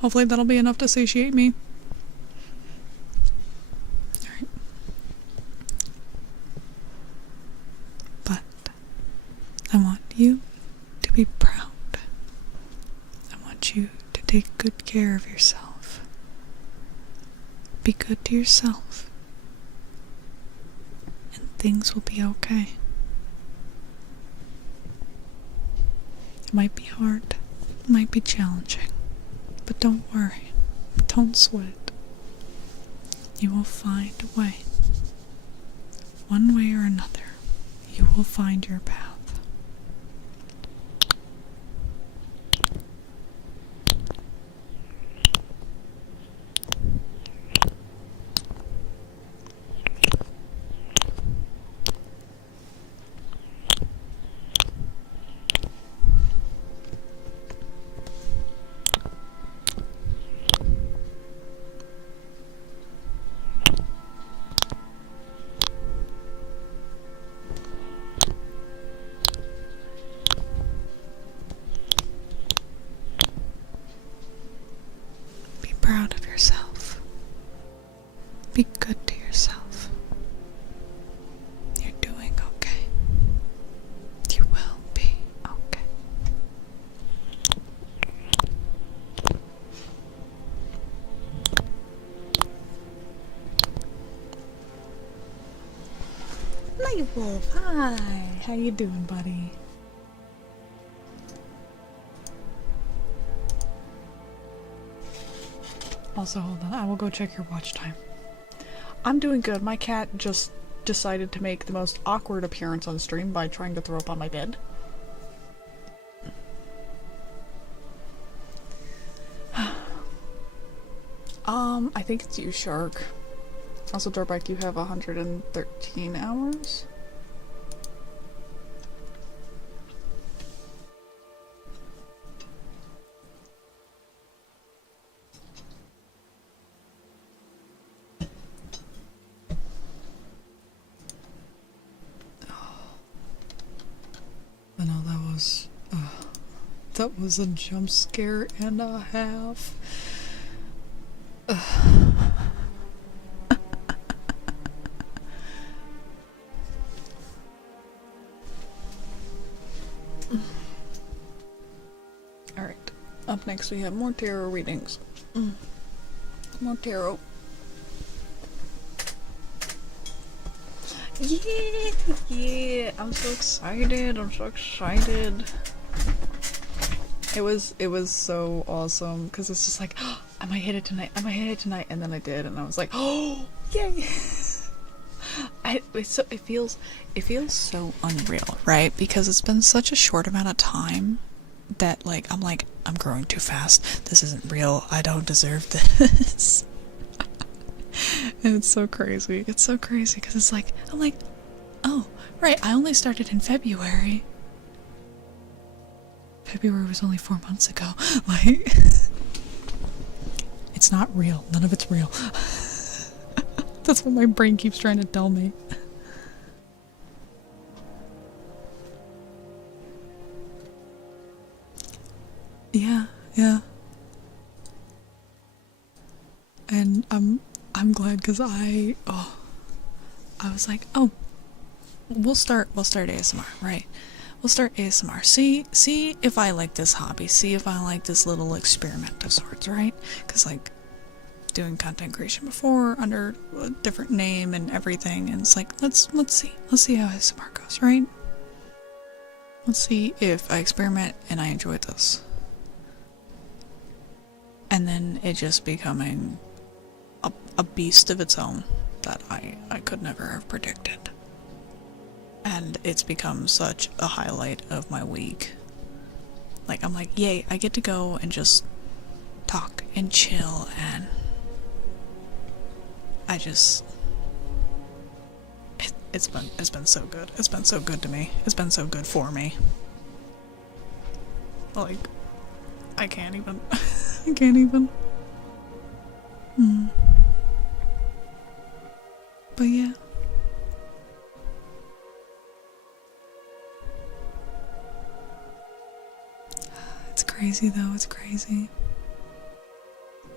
Hopefully that'll be enough to satiate me. Alright. But I want you to be proud. I want you to take good care of yourself. Be good to yourself. And things will be okay. It might be hard. It might be challenging. But don't worry. Don't sweat. You will find a way. One way or another, you will find your path. Hi, Wolf. Hi. How you doing, buddy? Also, hold on. I will go check your watch time. I'm doing good. My cat just decided to make the most awkward appearance on stream by trying to throw up on my bed. I think it's you, Shark. Also, Darbike, you have 113 hours? I know that was a jump scare and a half. Alright, up next we have more tarot readings. More tarot. Yeah, I'm so excited. It was so awesome because it's just like, oh, I might hit it tonight, and then I did, and I was like, oh, yay! It feels so unreal, right? Because it's been such a short amount of time that I'm growing too fast. This isn't real. I don't deserve this. And it's so crazy. It's so crazy because it's like, I'm like, oh, right, I only started in February. February was only 4 months ago. Like, it's not real. None of it's real. That's what my brain keeps trying to tell me. Yeah. And I'm glad because I was like, oh, we'll start ASMR, right? We'll start ASMR. See if I like this hobby. See if I like this little experiment of sorts, right? Because like doing content creation before under a different name and everything, and it's like let's see how ASMR goes, right? Let's see if I experiment and I enjoy this. And then it just becoming a beast of its own that I could never have predicted. And it's become such a highlight of my week. Like, I'm like, yay, I get to go and just talk and chill, and I just... It's been so good. It's been so good to me. It's been so good for me. Like, I can't even. I can't even. But yeah. It's crazy though, it's crazy.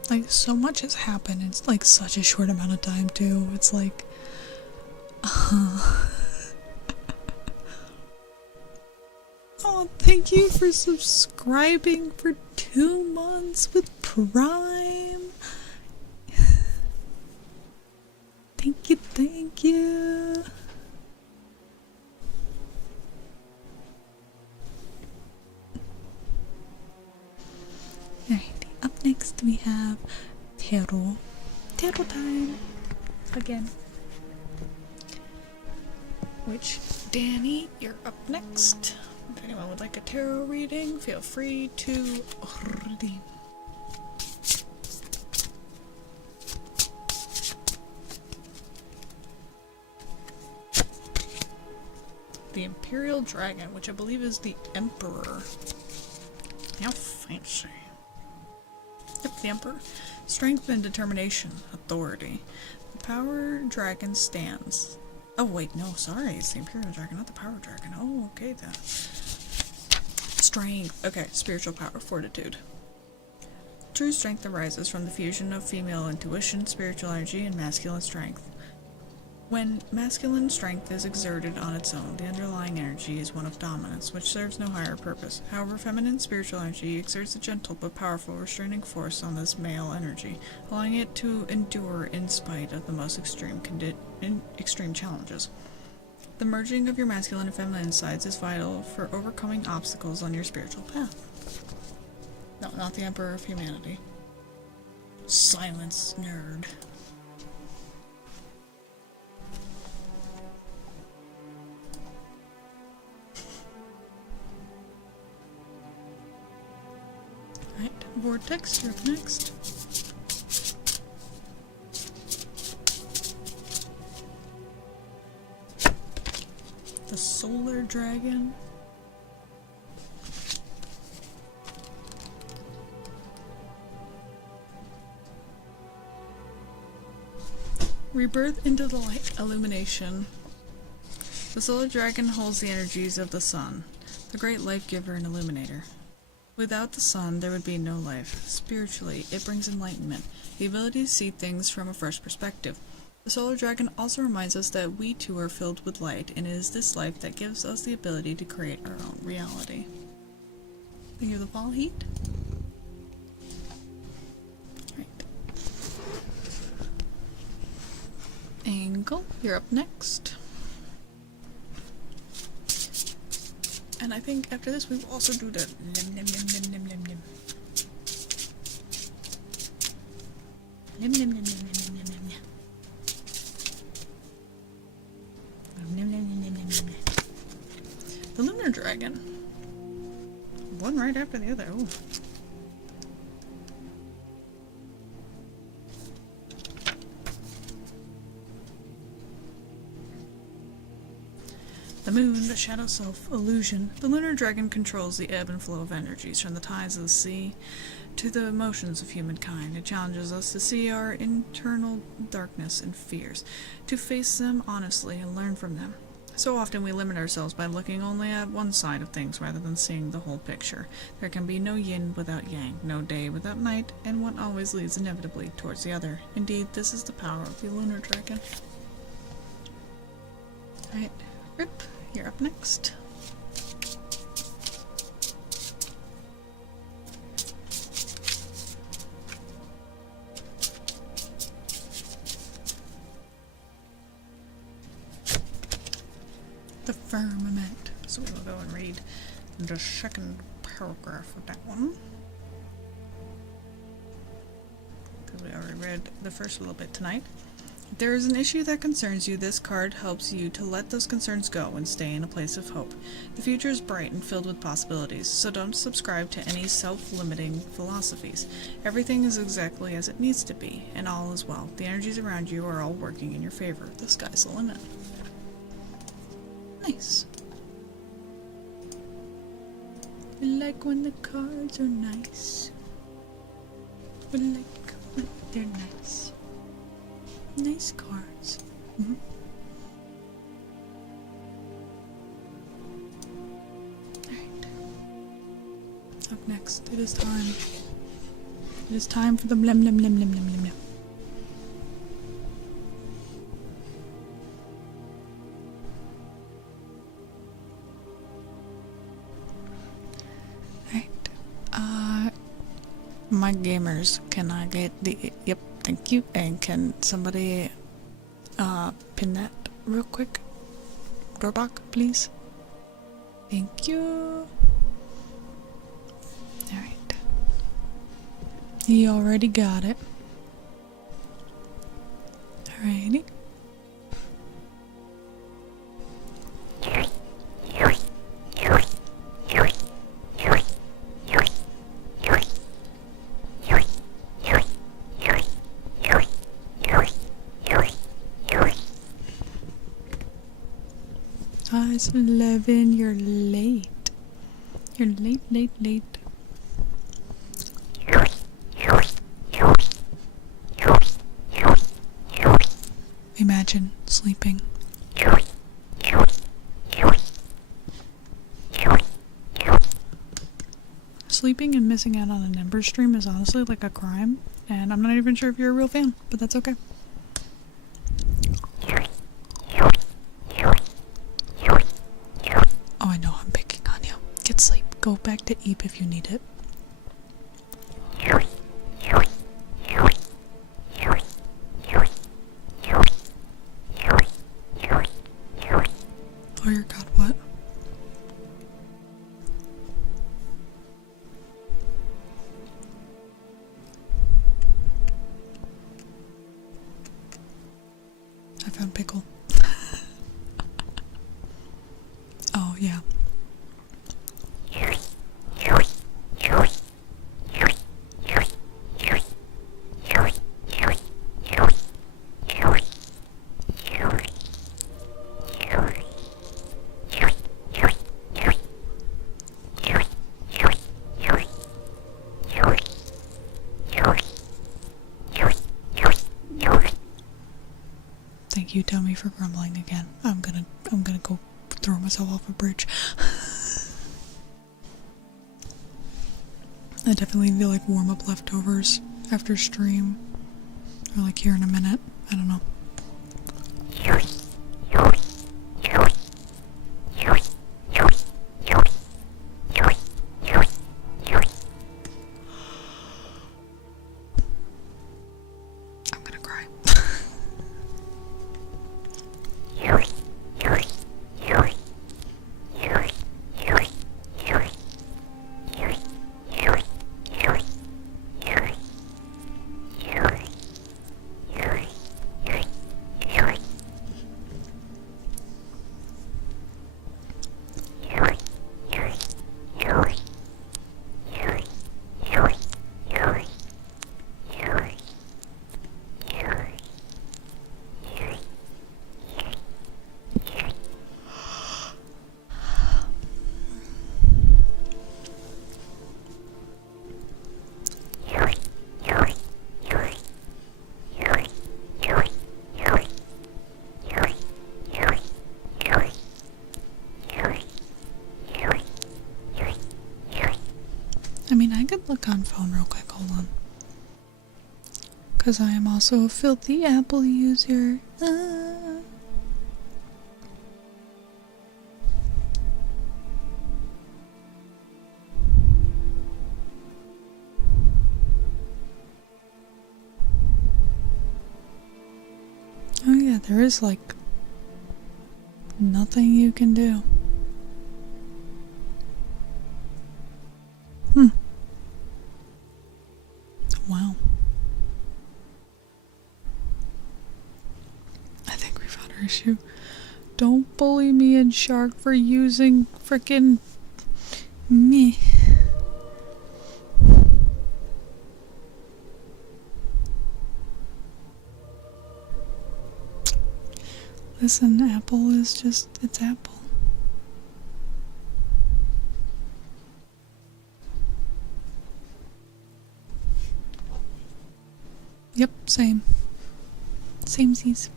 Like, so much has happened in like such a short amount of time too. It's like, oh, thank you for subscribing for 2 months with Prime. Thank you. Alright, up next we have tarot time again. Which, Danny, you're up next. If anyone would like a tarot reading, feel free to redeem. The Imperial Dragon, which I believe is the Emperor. How fancy. Yep, the Emperor. Strength and determination. Authority. The Power Dragon stands. Oh wait, no, sorry, it's the Imperial Dragon, not the Power Dragon. Oh, okay then. Strength. Okay, spiritual power, fortitude. True strength arises from the fusion of female intuition, spiritual energy, and masculine strength. When masculine strength is exerted on its own, the underlying energy is one of dominance, which serves no higher purpose. However, feminine spiritual energy exerts a gentle but powerful restraining force on this male energy, allowing it to endure in spite of the most extreme challenges. The merging of your masculine and feminine sides is vital for overcoming obstacles on your spiritual path. No, not the Emperor of Humanity. Silence, nerd. Alright, Vortex, you're up next. The Solar Dragon. Rebirth into the light, illumination. The Solar Dragon holds the energies of the sun, the great life giver and illuminator. Without the sun, there would be no life. Spiritually, it brings enlightenment, the ability to see things from a fresh perspective. The Solar Dragon also reminds us that we too are filled with light, and it is this life that gives us the ability to create our own reality. Think of the ball heat? Right. Angle, you're up next. And I think after this we will also do the lim lim lim lim lim lim lim. Lim lim lim lim lim lim lim lim. The Lunar Dragon. One right after the other. Ooh. The moon, the shadow self, illusion. The Lunar Dragon controls the ebb and flow of energies, from the tides of the sea to the emotions of humankind. It challenges us to see our internal darkness and fears, to face them honestly and learn from them. So often we limit ourselves by looking only at one side of things rather than seeing the whole picture. There can be no yin without yang, no day without night, and one always leads inevitably towards the other. Indeed, this is the power of the Lunar Dragon. Alright, Rip, you're up next. The Firmament. So we'll go and read the second paragraph of that one. Because we already read the first little bit tonight. If there is an issue that concerns you, this card helps you to let those concerns go and stay in a place of hope. The future is bright and filled with possibilities, so don't subscribe to any self-limiting philosophies. Everything is exactly as it needs to be, and all is well. The energies around you are all working in your favor. The sky's the limit. Nice. We like when the cards are nice. We like when they're nice. Nice cards. Alright. Up next, it is time. It is time for the blem blem blem blem blem blem. My gamers, can I get the... Yep, thank you. And can somebody pin that real quick? Doorbell, please. Thank you. Alright. He already got it. Alrighty. It's 11, you're late. You're late. Imagine sleeping. Sleeping and missing out on an Ember stream is honestly like a crime, and I'm not even sure if you're a real fan, but that's okay. Oh, I know I'm picking on you. Get sleep. Go back to Eep if you need it. found pickle. Oh, yeah. Thank you, Tommy, for grumbling again. I'm gonna go throw myself off a bridge. I definitely need to like warm up leftovers after stream. Or like here in a minute. I don't know. I'm gonna cry. I mean, I could look on phone real quick, hold on. Because I am also a filthy Apple user. Oh yeah, there is like nothing you can do. Wow. I think we found our issue. Don't bully me and Shark for using frickin' me. Listen, Apple is just, it's Apple. Yep, same. Samesies.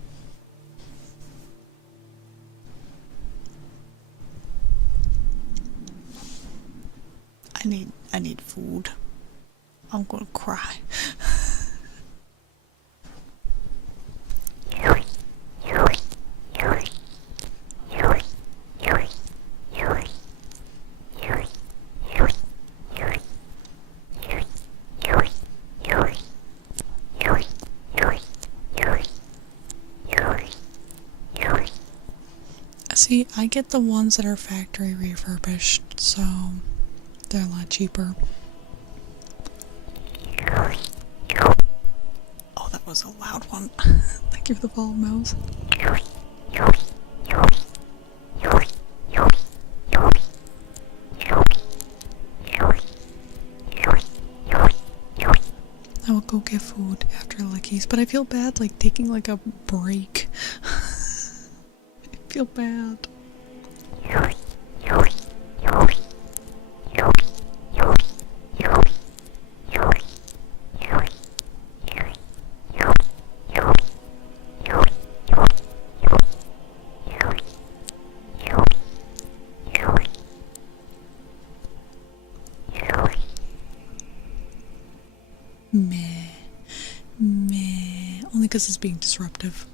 I need food. I'm gonna cry. See, I get the ones that are factory refurbished, so they're a lot cheaper. Oh, that was a loud one. Thank you for the follow, mouse. I will go get food after Lickies, but I feel bad like taking like a break. I feel bad. Meh. Only because it's being disruptive.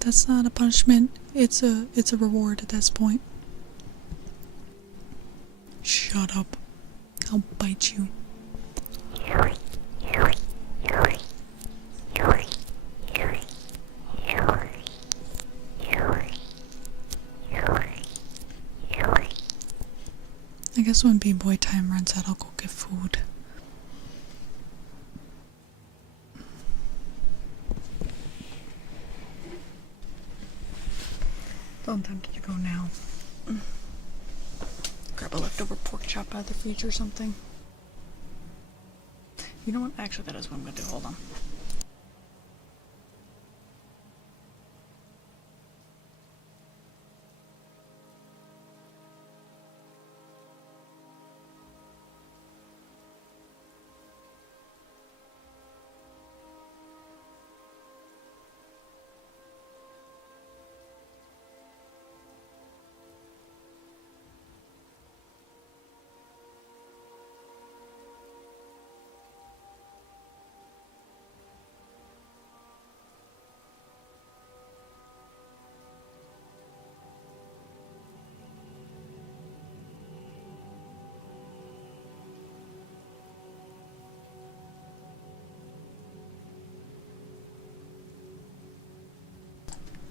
That's not a punishment. It's a reward at this point. Shut up. I'll bite you. I guess when B-boy time runs out, I'll go get food. So I'm tempted to go now. Grab a leftover pork chop out of the fridge or something. You know what? Actually, that is what I'm gonna do. Hold on.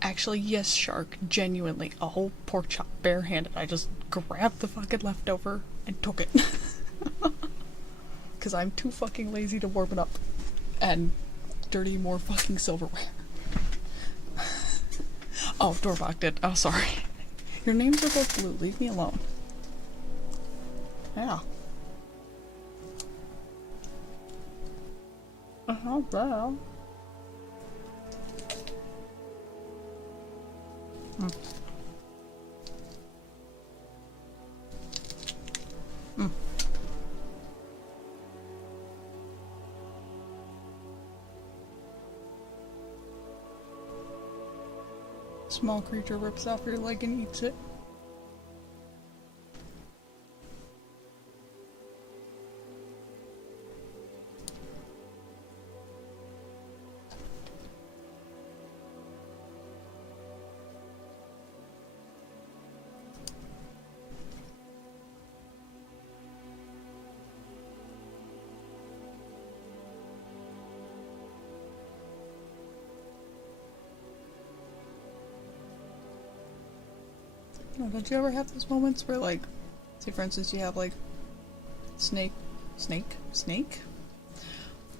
Actually, yes, Shark. Genuinely, a whole pork chop barehanded. I just grabbed the fucking leftover and took it. Because I'm too fucking lazy to warm it up and dirty more fucking silverware. Oh, Dorbach did. Oh, sorry. Your names are both blue. Leave me alone. Yeah. Well. Small creature rips off your leg and eats it. Oh, don't you ever have those moments where, like, say for instance you have like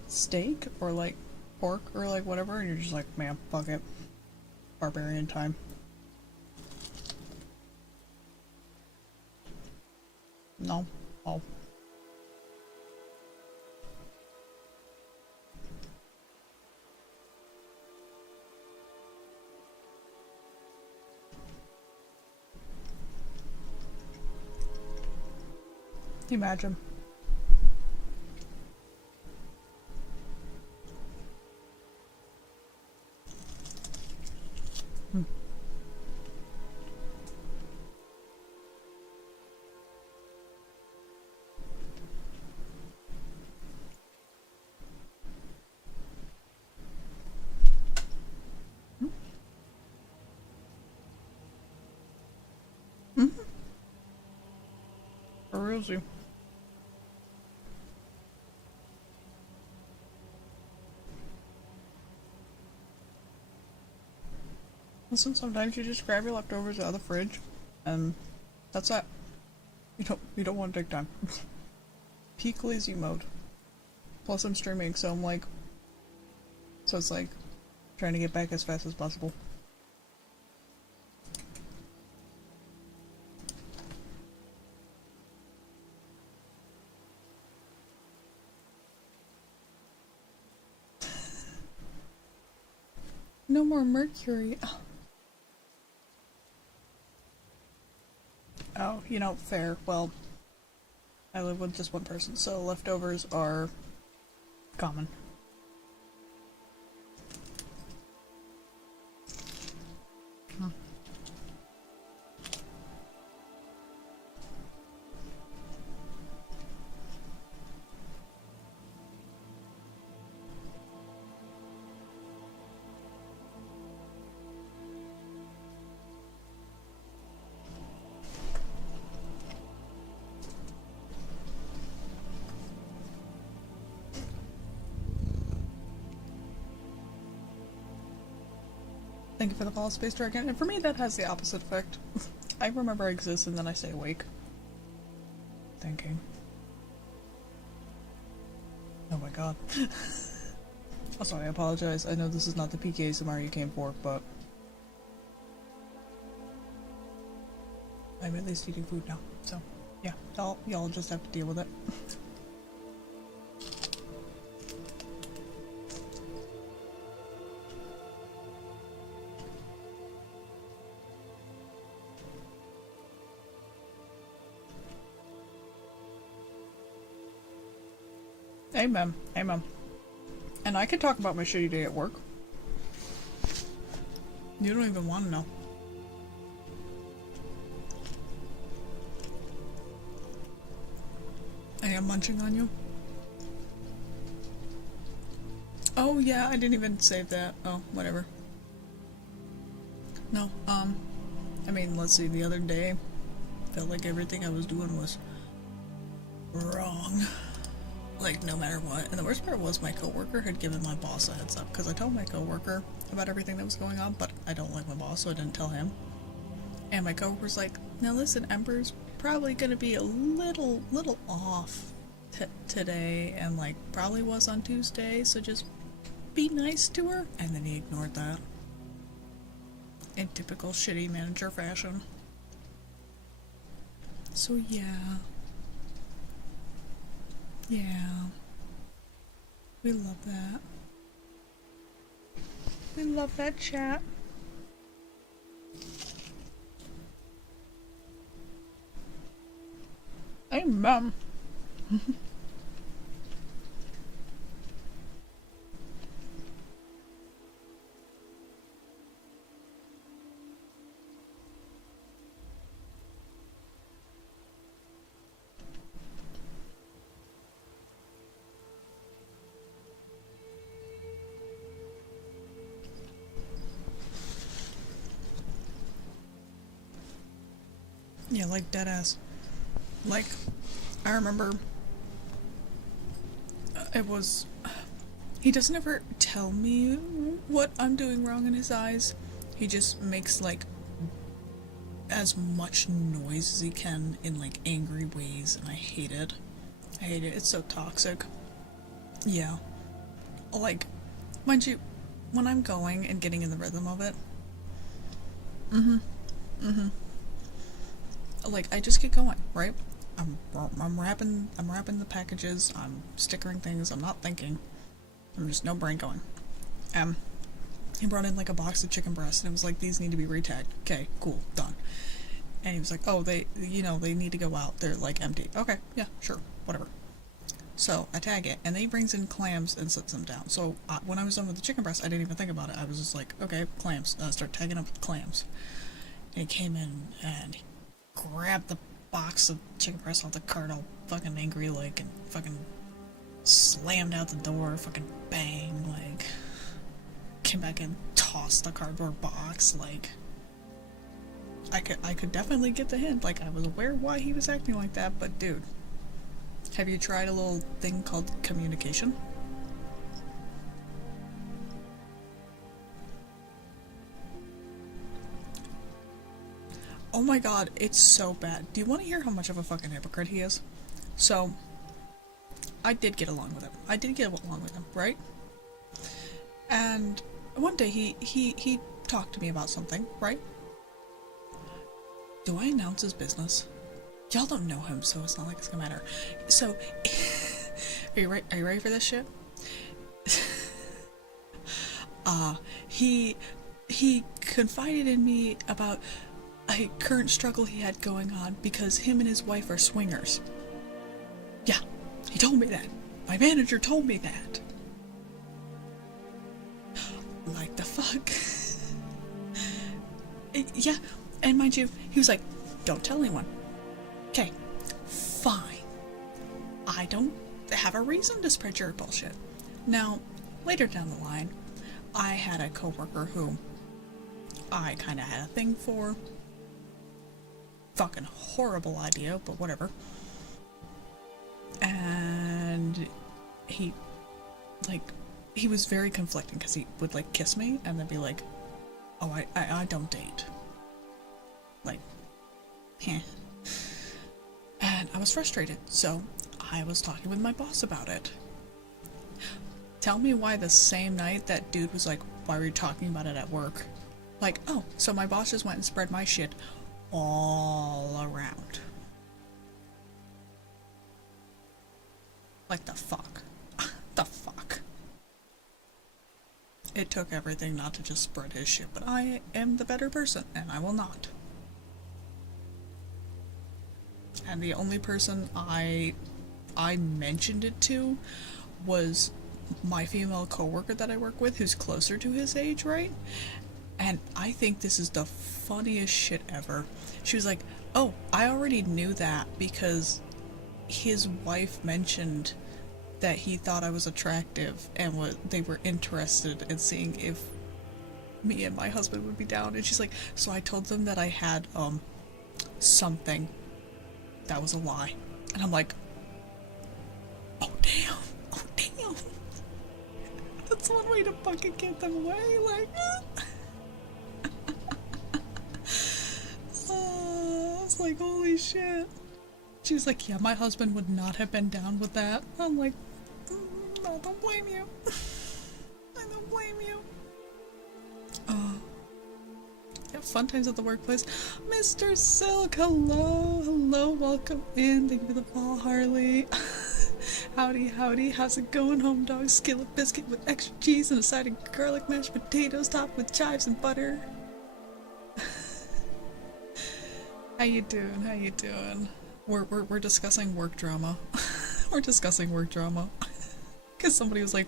steak or like pork or like whatever, and you're just like, man, fuck it, barbarian time. No? Oh. Imagine. Or is he? Listen, sometimes you just grab your leftovers out of the fridge, and that's that. You don't want to take time. Peak lazy mode. Plus I'm streaming, so it's like trying to get back as fast as possible. No more mercury. Oh, you know, fair. Well, I live with just one person, so leftovers are common. Thank you for the follow, Space Dragon. And for me, that has the opposite effect. I remember I exist and then I stay awake. Thinking. Oh my god. Oh, sorry, I apologize. I know this is not the PKSMR you came for, but I'm at least eating food now. So, yeah, y'all just have to deal with it. Amen. Amen. And I can talk about my shitty day at work. You don't even want to know. I am munching on you. Oh yeah, I didn't even save that. Oh, whatever. No, I mean, let's see, the other day, felt like everything I was doing was wrong. Like, no matter what. And the worst part was my coworker had given my boss a heads up, because I told my coworker about everything that was going on, but I don't like my boss, so I didn't tell him. And my coworker's like, now listen, Ember's probably gonna be a little off today, and like, probably was on Tuesday, so just be nice to her. And then he ignored that. In typical shitty manager fashion. So yeah. Yeah. We love that. We love that chat. Amen. Yeah, like deadass. Like, I remember it was. He doesn't ever tell me what I'm doing wrong in his eyes. He just makes like as much noise as he can in like angry ways, and I hate it. I hate it. It's so toxic. Yeah. Like, mind you, when I'm going and getting in the rhythm of it. Like, I just get going, right? I'm wrapping the packages, I'm stickering things, I'm not thinking. I'm just no brain going. He brought in like a box of chicken breasts and it was like, these need to be retagged. Okay, cool, done. And he was like, oh, they need to go out, they're like empty. Okay, yeah, sure, whatever. So I tag it, and then he brings in clams and sets them down. So when I was done with the chicken breast, I didn't even think about it. I was just like, okay, clams. Start tagging up with clams. And he came in and he grabbed the box of chicken breast off the cart all fucking angry like, and fucking slammed out the door, fucking bang, like, came back and tossed the cardboard box, like, I could definitely get the hint, like, I was aware why he was acting like that, but dude, have you tried a little thing called communication? Oh my god, it's so bad. Do you want to hear how much of a fucking hypocrite he is? So, I did get along with him. I did get along with him, right? And one day he talked to me about something, right? Do I announce his business? Y'all don't know him, so it's not like it's gonna matter. So, are you ready for this shit? He confided in me about a current struggle he had going on because him and his wife are swingers. Yeah, he told me that. My manager told me that. Like the fuck? Yeah, and mind you, he was like, don't tell anyone. Okay, fine. I don't have a reason to spread your bullshit. Now, later down the line, I had a coworker who I kind of had a thing for. Fucking horrible idea, but whatever. And he was very conflicting because he would like kiss me and then be like, oh, I don't date. Like, heh. And I was frustrated, so I was talking with my boss about it. Tell me why the same night that dude was like, why were you talking about it at work? Like, oh, so my boss just went and spread my shit all around. Like, the fuck? The fuck? It took everything not to just spread his shit, but I am the better person, and I will not. And the only person I mentioned it to was my female coworker that I work with, who's closer to his age, right? And I think this is the funniest shit ever. She was like, oh, I already knew that because his wife mentioned that he thought I was attractive and they were interested in seeing if me and my husband would be down. And she's like, so I told them that I had something that was a lie. And I'm like, oh damn, oh damn. That's one way to fucking get them away, like, I was like, holy shit. She was like, yeah, my husband would not have been down with that. I'm like, no, don't blame you. I don't blame you. Yeah, fun times at the workplace. Mr. Silk, hello, hello, welcome in. Thank you for the follow, Harley. Howdy, howdy, how's it going, home dog? Skillet biscuit with extra cheese and a side of garlic mashed potatoes topped with chives and butter. How you doing? How you doing? We're discussing work drama. We're discussing work drama. Because somebody was like,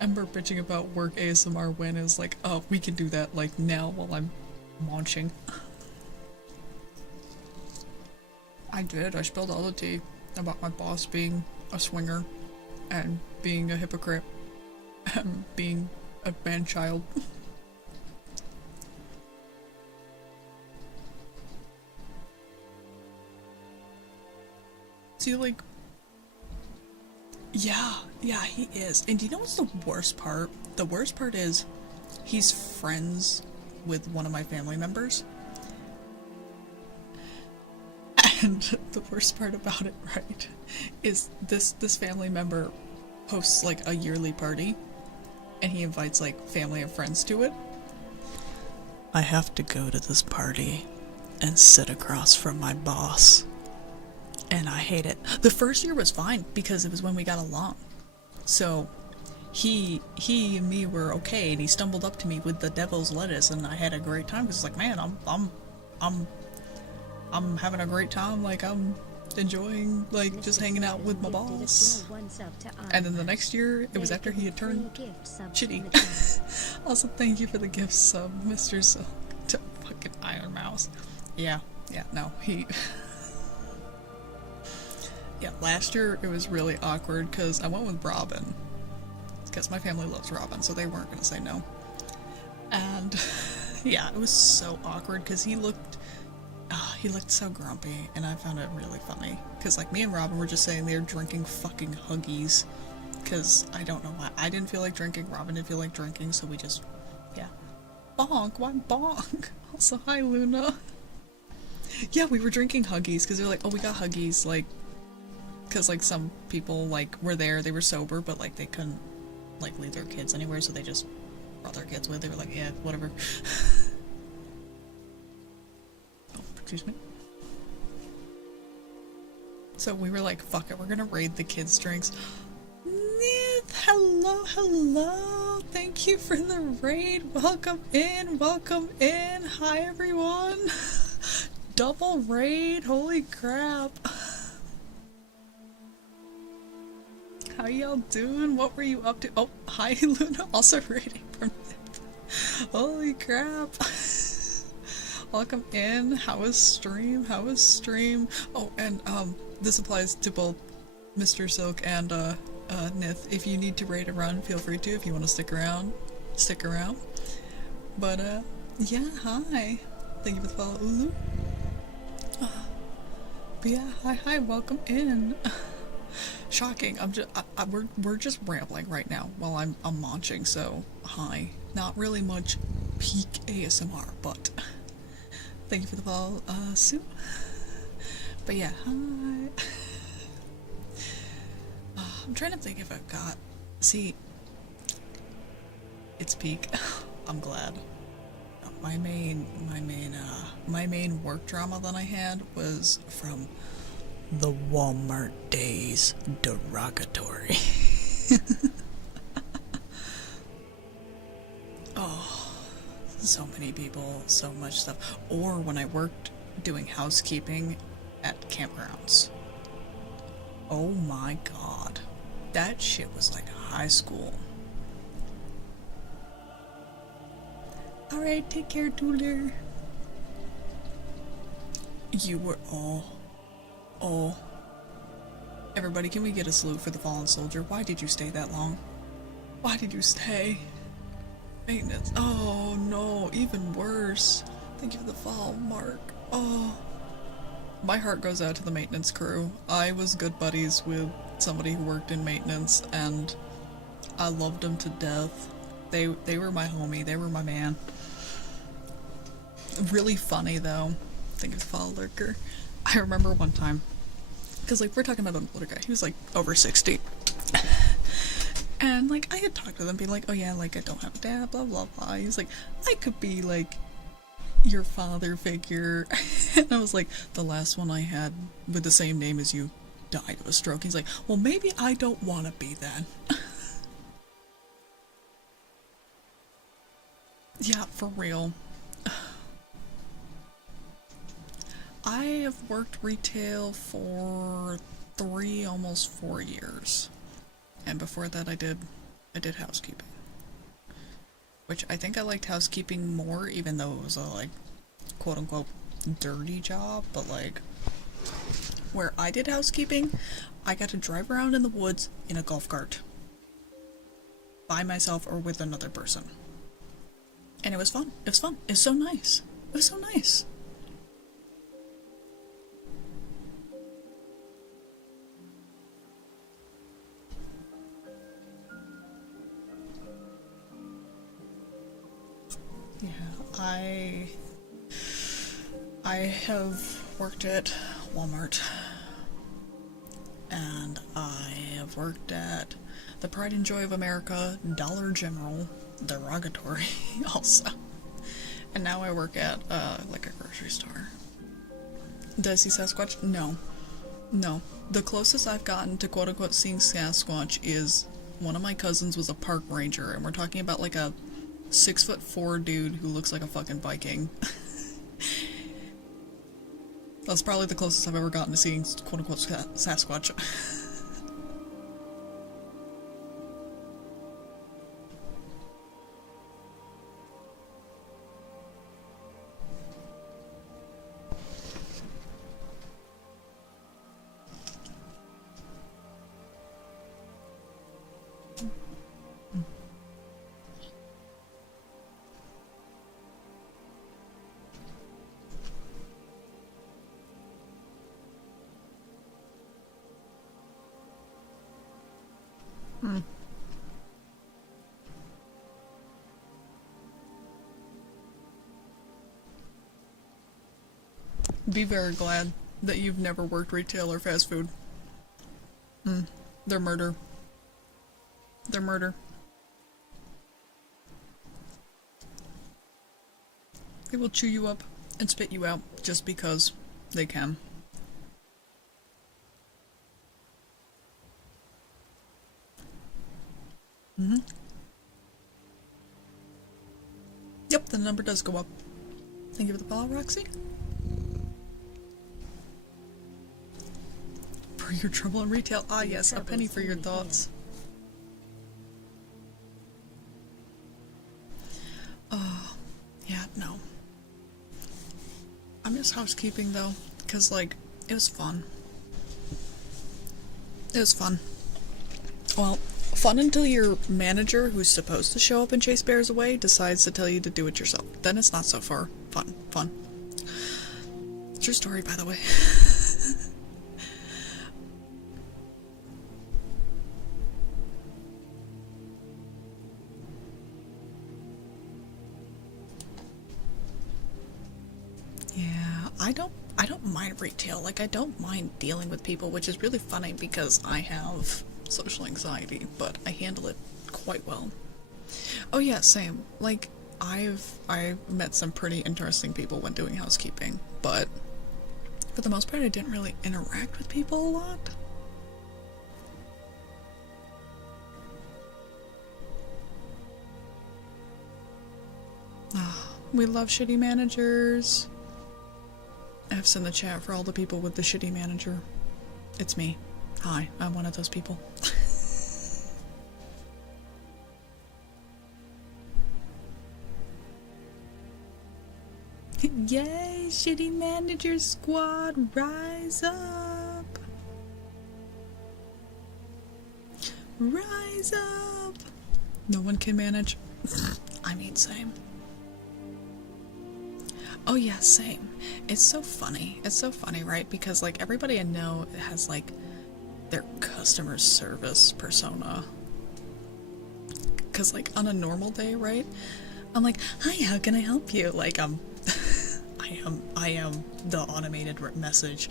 Ember bitching about work ASMR when is like, oh, we can do that like now while I'm launching. I did. I spilled all the tea about my boss being a swinger and being a hypocrite and being a man-child. See, like, yeah, he is. And do you know what's the worst part? The worst part is he's friends with one of my family members. And the worst part about it, right, is this family member hosts like a yearly party and he invites like family and friends to it. I have to go to this party and sit across from my boss. And I hate it. The first year was fine because it was when we got along. So he and me were okay, and he stumbled up to me with the devil's lettuce, and I had a great time because it's like, man, I'm having a great time. Like, I'm enjoying like just hanging out with my boss. And then the next year, it was after he had turned shitty. Also, thank you for the gift sub, Mr. Silk, to fucking Iron Mouse. Yeah, no, he. Yeah, last year it was really awkward because I went with Robin. Because my family loves Robin, so they weren't going to say no. And yeah, it was so awkward because he looked so grumpy, and I found it really funny. Because like me and Robin were just sitting there drinking fucking Huggies. Because I don't know why. I didn't feel like drinking, Robin didn't feel like drinking, so we just, yeah. Bonk, why bonk? Also, hi Luna. Yeah, we were drinking Huggies because they're like, oh, we got Huggies, like, because like some people like were there, they were sober, but like they couldn't like leave their kids anywhere, so they just brought their kids with. They were like, yeah, whatever. Oh, excuse me. So we were like, fuck it, we're gonna raid the kids' drinks. Nith, hello, thank you for the raid. Welcome in. Hi everyone. Double raid, holy crap. How y'all doing? What were you up to? Oh, hi Luna, also raiding from Nith. Holy crap. Welcome in. How was stream? Oh, and this applies to both Mr. Silk and Nith. If you need to raid a run, feel free to. If you want to stick around. But yeah, hi. Thank you for the follow, Ulu. But yeah, hi, welcome in. Shocking. we're just rambling right now while I'm launching, so hi. Not really much peak ASMR, but thank you for the follow, Sue. But yeah, hi. I'm trying to think if I've got. See, it's peak. I'm glad. My main work drama that I had was from the Walmart days. Derogatory. Oh, so many people, so much stuff. Or when I worked doing housekeeping at campgrounds. Oh my god. That shit was like high school. Alright, take care, Tuller. You were oh. Everybody, can we get a salute for the fallen soldier? Why did you stay that long? Why did you stay? Maintenance. Oh no, even worse. Thank you for the follow, Mark. Oh. My heart goes out to the maintenance crew. I was good buddies with somebody who worked in maintenance, and I loved them to death. They were my homie, they were my man. Really funny though. Thank you for the follow, Lurker. I remember one time, because like we're talking about an older guy, he was like over 60. And like I had talked to them being like, oh yeah, like I don't have a dad, blah blah blah. He's like, I could be like your father figure. And I was like, the last one I had with the same name as you died of a stroke. He's like, well maybe I don't want to be then. Yeah, for real. I have worked retail for 3, almost 4 years. And before that I did housekeeping. Which I think I liked housekeeping more, even though it was a like quote unquote dirty job, but like where I did housekeeping, I got to drive around in the woods in a golf cart. By myself or with another person. And it was fun. It was fun. It was so nice. It was so nice. Yeah, I have worked at Walmart, and I have worked at the Pride and Joy of America, Dollar General, derogatory also, and now I work at like a grocery store. Did I see Sasquatch? No. The closest I've gotten to quote unquote seeing Sasquatch is one of my cousins was a park ranger, and we're talking about like a 6'4" dude who looks like a fucking Viking. That's probably the closest I've ever gotten to seeing quote-unquote Sasquatch. Be very glad that you've never worked retail or fast food. They're murder. They're murder. They will chew you up and spit you out just because they can. Yep, the number does go up. Thank you for the follow, Roxy. For your trouble in retail. Ah yes, a penny for your thoughts. Yeah, no. I miss housekeeping though, because like, it was fun. It was fun. Well, fun until your manager, who's supposed to show up and chase bears away, decides to tell you to do it yourself. Then it's not so far fun. True story, by the way. I don't mind retail. Like, I don't mind dealing with people, which is really funny because I have social anxiety, but I handle it quite well. Oh yeah, same. Like, I've met some pretty interesting people when doing housekeeping, but for the most part I didn't really interact with people a lot. We love shitty managers. F's in the chat for all the people with the shitty manager. It's me. Hi, I'm one of those people. Yay, shitty manager squad, rise up! Rise up! No one can manage. I mean, same. Oh yeah, same. It's so funny. It's so funny, right? Because like everybody I know has like their customer service persona. Cause like on a normal day, right? I'm like, hi, how can I help you? Like I am the automated message.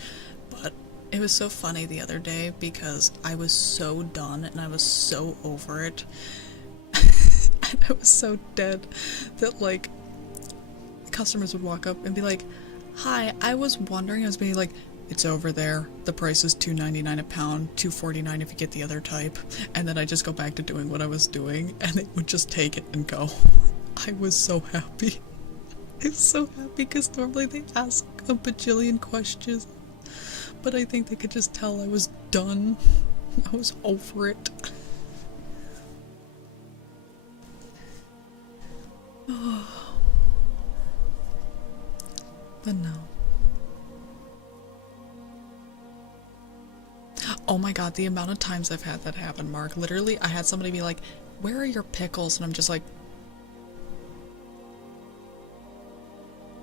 But it was so funny the other day because I was so done and I was so over it. And I was so dead that like customers would walk up and be like, hi, I was wondering, I was being like, it's over there, the price is $2.99 a pound, $2.49 if you get the other type, and then I just go back to doing what I was doing and they would just take it and go. I was so happy. I was so happy because normally they ask a bajillion questions, but I think they could just tell I was done. I was over it. But no. Oh my god, the amount of times I've had that happen, Mark. Literally, I had somebody be like, where are your pickles? And I'm just like,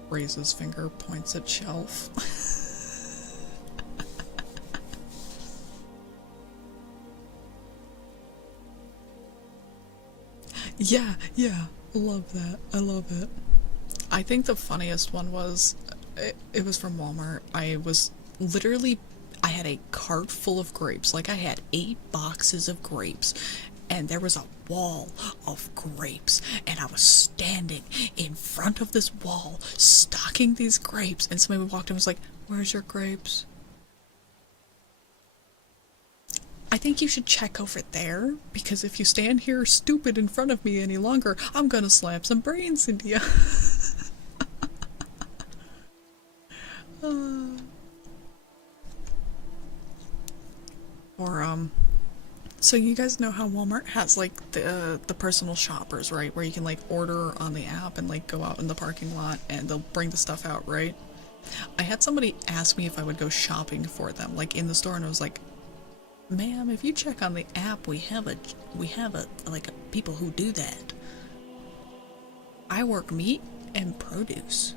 raises finger, points at shelf. Yeah, love that. I love it. I think the funniest one was, it was from Walmart. I had a cart full of grapes. Like I had 8 boxes of grapes and there was a wall of grapes and I was standing in front of this wall stocking these grapes and somebody walked in and was like, where's your grapes? I think you should check over there because if you stand here stupid in front of me any longer, I'm gonna slam some brains into you. So you guys know how Walmart has like the personal shoppers, right? Where you can like order on the app and like go out in the parking lot and they'll bring the stuff out, right? I had somebody ask me if I would go shopping for them, like in the store, and I was like, ma'am, if you check on the app, we have a people who do that. I work meat and produce.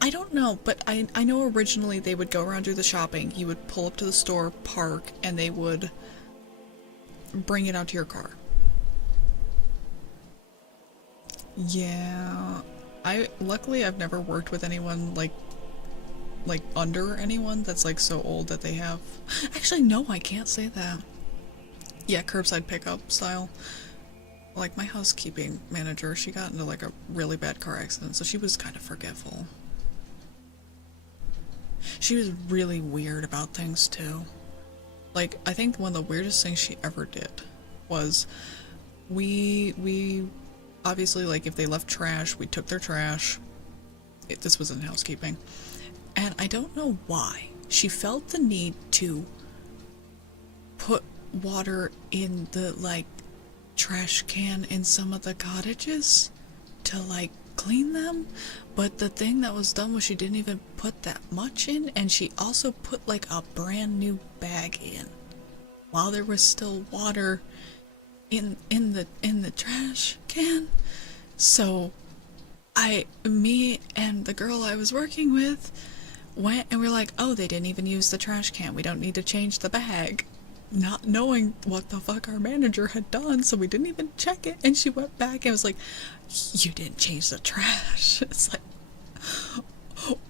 I don't know, but I know originally they would go around do the shopping. You would pull up to the store, park, and they would bring it out to your car. Yeah, luckily I've never worked with anyone like under anyone that's like so old that they have. Actually, no, I can't say that. Yeah, curbside pickup style. Like my housekeeping manager, she got into like a really bad car accident, so she was kind of forgetful. She was really weird about things too. Like, I think one of the weirdest things she ever did was we obviously, like, if they left trash, we took their trash. This was in housekeeping. And I don't know why she felt the need to put water in the, like, trash can in some of the cottages to, like, clean them. But the thing that was done was she didn't even put that much in, and she also put, like, a brand new bag in while there was still water in the trash can. So me and the girl I was working with went and we're like, oh, they didn't even use the trash can, we don't need to change the bag. not knowing what the fuck our manager had done, so we didn't even check it. And she went back and was like, "You didn't change the trash." It's like,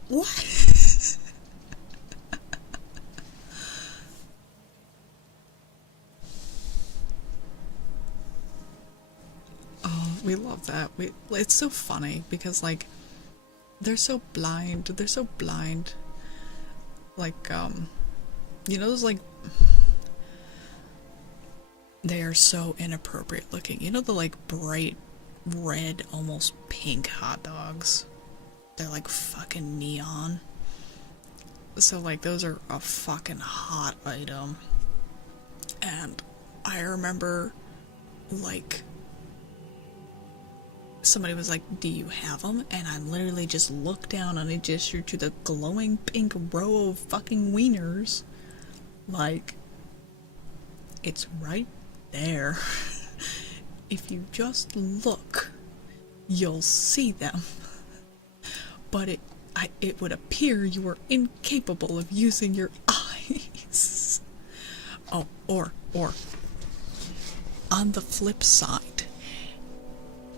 what? Oh, we love that. It's so funny because, like, they're so blind. They're so blind. Like, you know, those, like, they are so inappropriate looking. You know, the, like, bright red, almost pink hot dogs? They're, like, fucking neon. So, like, those are a fucking hot item. And I remember, like, somebody was like, "Do you have them?" And I literally just looked down and I gestured to the glowing pink row of fucking wieners. Like, it's right there. If you just look, you'll see them. But it would appear you are incapable of using your eyes. Oh, or on the flip side,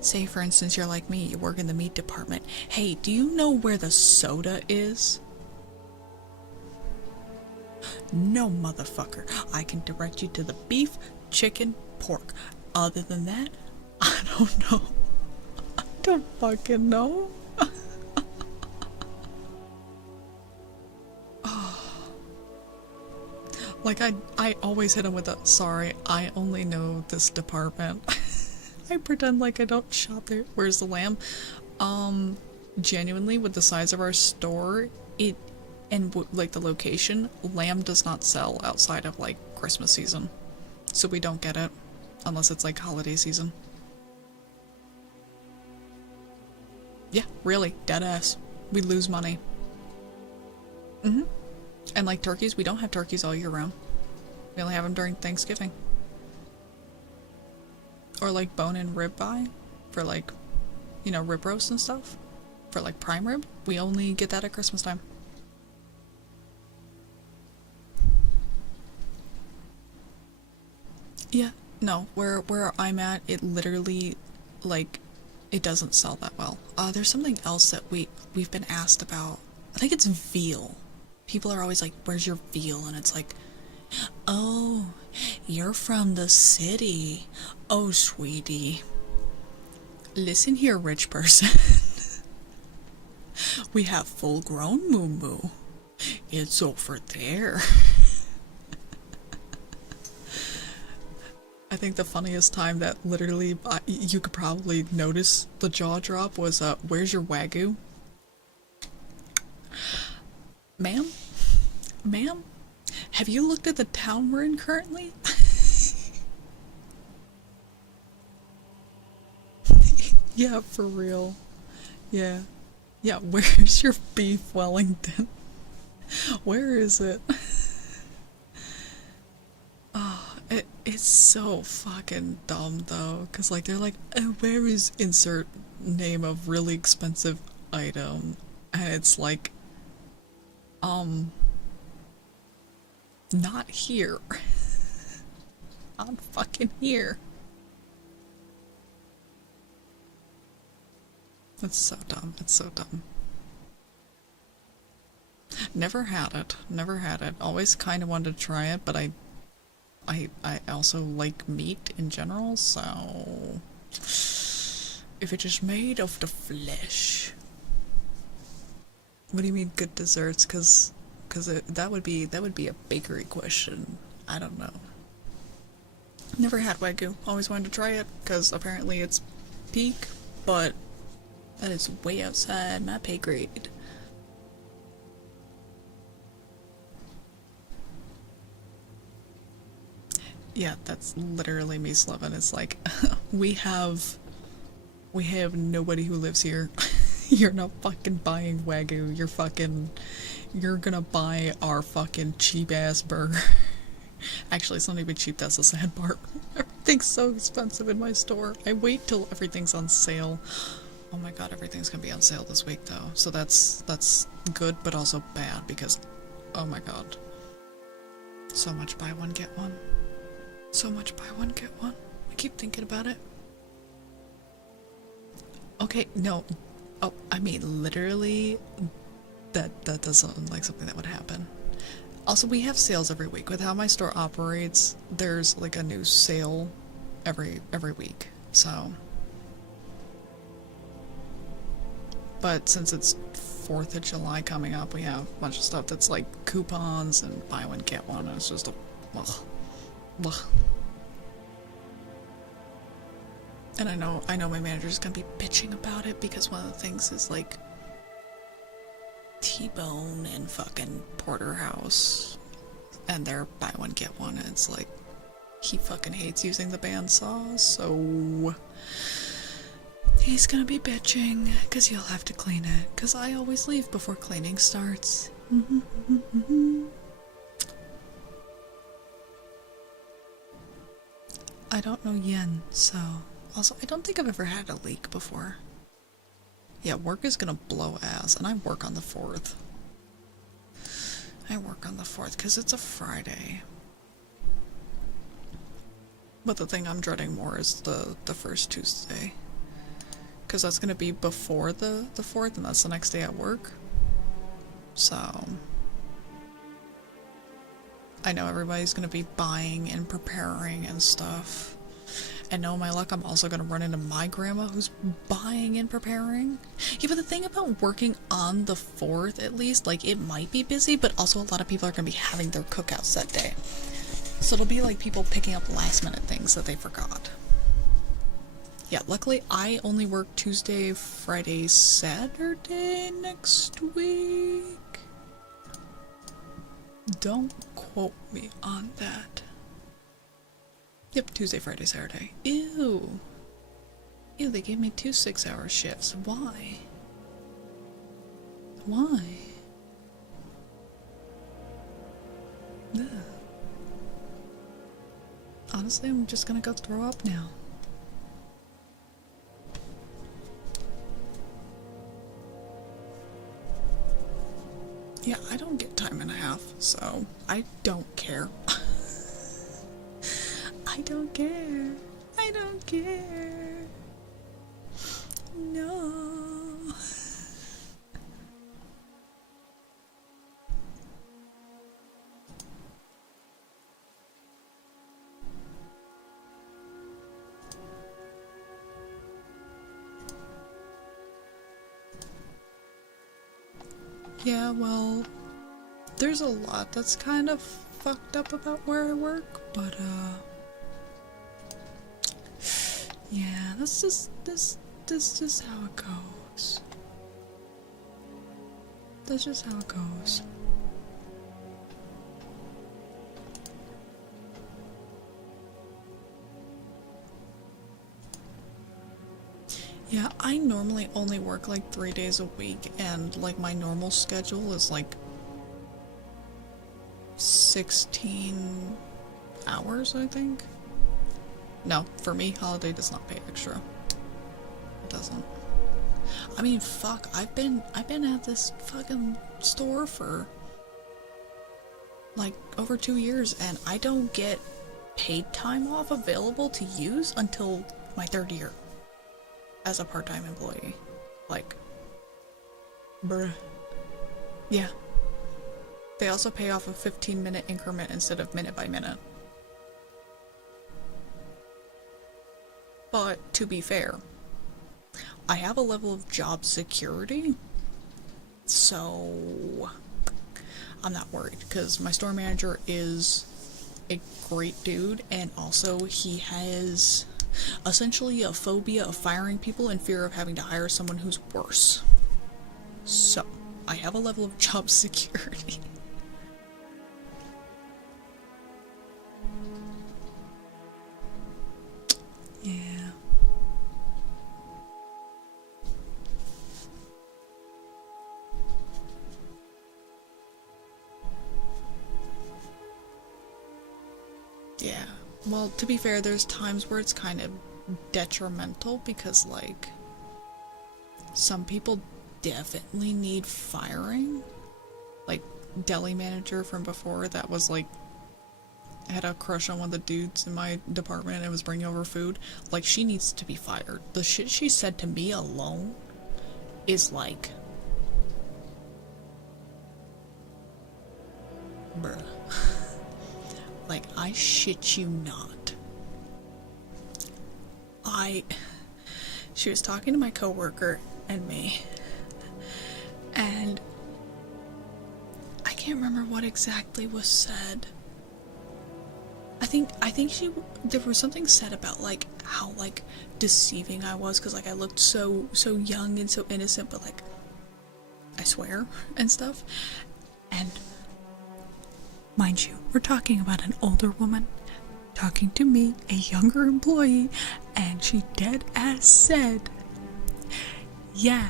say for instance you're like me, you work in the meat department. Hey, do you know where the soda is? No, motherfucker. I can direct you to the beef, chicken, pork. Other than that, I don't know. I don't fucking know. Like, I always hit him with a, "Sorry, I only know this department." I pretend like I don't shop there. Where's the lamb? Genuinely, with the size of our store, like the location, lamb does not sell outside of, like, Christmas season. So we don't get it. Unless it's, like, holiday season. Yeah, really. Deadass. We lose money. And, like, turkeys, we don't have turkeys all year round. We only have them during Thanksgiving. Or, like, bone and rib buy for, like, you know, rib roast and stuff. For, like, prime rib. We only get that at Christmas time. Yeah, no, where I'm at, it literally, like, it doesn't sell that well. There's something else that we've been asked about. I think it's veal. People are always like, "Where's your veal?" And it's like, "Oh, you're from the city. Oh, sweetie. Listen here, rich person. We have full-grown moo-moo. It's over there." I think the funniest time that literally you could probably notice the jaw drop was, "Where's your Wagyu?" Ma'am? Ma'am? Have you looked at the town we're in currently? Yeah, for real. Yeah. Yeah, where's your beef Wellington? Where is it? It's so fucking dumb though, cause like they're like, "Where is insert name of really expensive item?" And it's like, not here. Not fucking here. It's so dumb. It's so dumb. Never had it. Never had it. Always kind of wanted to try it, but I also like meat in general, so if it's just made of the flesh. What do you mean good desserts? Cause that would be a bakery question. I don't know. Never had Wagyu. Always wanted to try it because apparently it's peak, but that is way outside my pay grade. Yeah, that's literally me, Slevin. It's like, we have nobody who lives here. You're not fucking buying Wagyu. You're gonna buy our fucking cheap ass burger. Actually, it's not even cheap, that's the sad part. Everything's so expensive in my store. I wait till everything's on sale. Oh my god, everything's gonna be on sale this week though. So that's good, but also bad because, oh my god. So much buy one, get one. So much buy one, get one. I keep thinking about it. Okay, no. Oh, I mean, literally, that does sound like something that would happen. Also, we have sales every week. With how my store operates, there's like a new sale every week. So, but since it's 4th of July coming up, we have a bunch of stuff that's like coupons and buy one get one. And it's just a ugh, ugh. And I know my manager's gonna be bitching about it because one of the things is like T-Bone and fucking Porterhouse and their buy one get one, and it's like he fucking hates using the bandsaw, so he's gonna be bitching because you'll have to clean it because I always leave before cleaning starts. I don't know yen, so also I don't think I've ever had a leak before. Yeah, work is gonna blow ass, and I work on the 4th. I work on the 4th because it's a Friday. But the thing I'm dreading more is the first Tuesday. Because that's gonna be before the 4th, and that's the next day at work. So I know everybody's gonna be buying and preparing and stuff. And no, my luck, I'm also gonna run into my grandma who's buying and preparing. Yeah, but the thing about working on the 4th, at least, like, it might be busy, but also a lot of people are gonna be having their cookouts that day. So it'll be like people picking up last minute things that they forgot. Yeah, luckily I only work Tuesday, Friday, Saturday next week. Don't quote me on that. Yep, Tuesday, Friday, Saturday. Ew. Ew, they gave me 2 6-hour shifts. Why? Why? Ugh. Honestly, I'm just gonna go throw up now. Yeah, I don't get time and a half, so I don't care. I don't care. I don't care. No. Yeah, well, there's a lot that's kind of fucked up about where I work, but yeah, that's just how it goes. That's just how it goes. Yeah, I normally only work like 3 days a week, and like my normal schedule is like 16 hours, I think. No, for me, holiday does not pay extra. It doesn't. I mean, fuck, I've been at this fucking store for like over 2 years, and I don't get paid time off available to use until my 3rd year as a part-time employee. Like, bruh. Yeah. They also pay off a 15-minute increment instead of minute by minute. But to be fair, I have a level of job security, so I'm not worried because my store manager is a great dude, and also he has essentially a phobia of firing people and fear of having to hire someone who's worse. So I have a level of job security. Yeah. Yeah. Well, to be fair, there's times where it's kind of detrimental because, like, some people definitely need firing. Like, deli manager from before that was, like, had a crush on one of the dudes in my department and was bringing over food. Like, she needs to be fired. The shit she said to me alone is like, bruh. Like, I shit you not. She was talking to my coworker and me, and I can't remember what exactly was said. I think there was something said about like how like deceiving I was, because like I looked so young and so innocent, but like I swear and stuff. And mind you, we're talking about an older woman talking to me, a younger employee, and she dead ass said, yeah,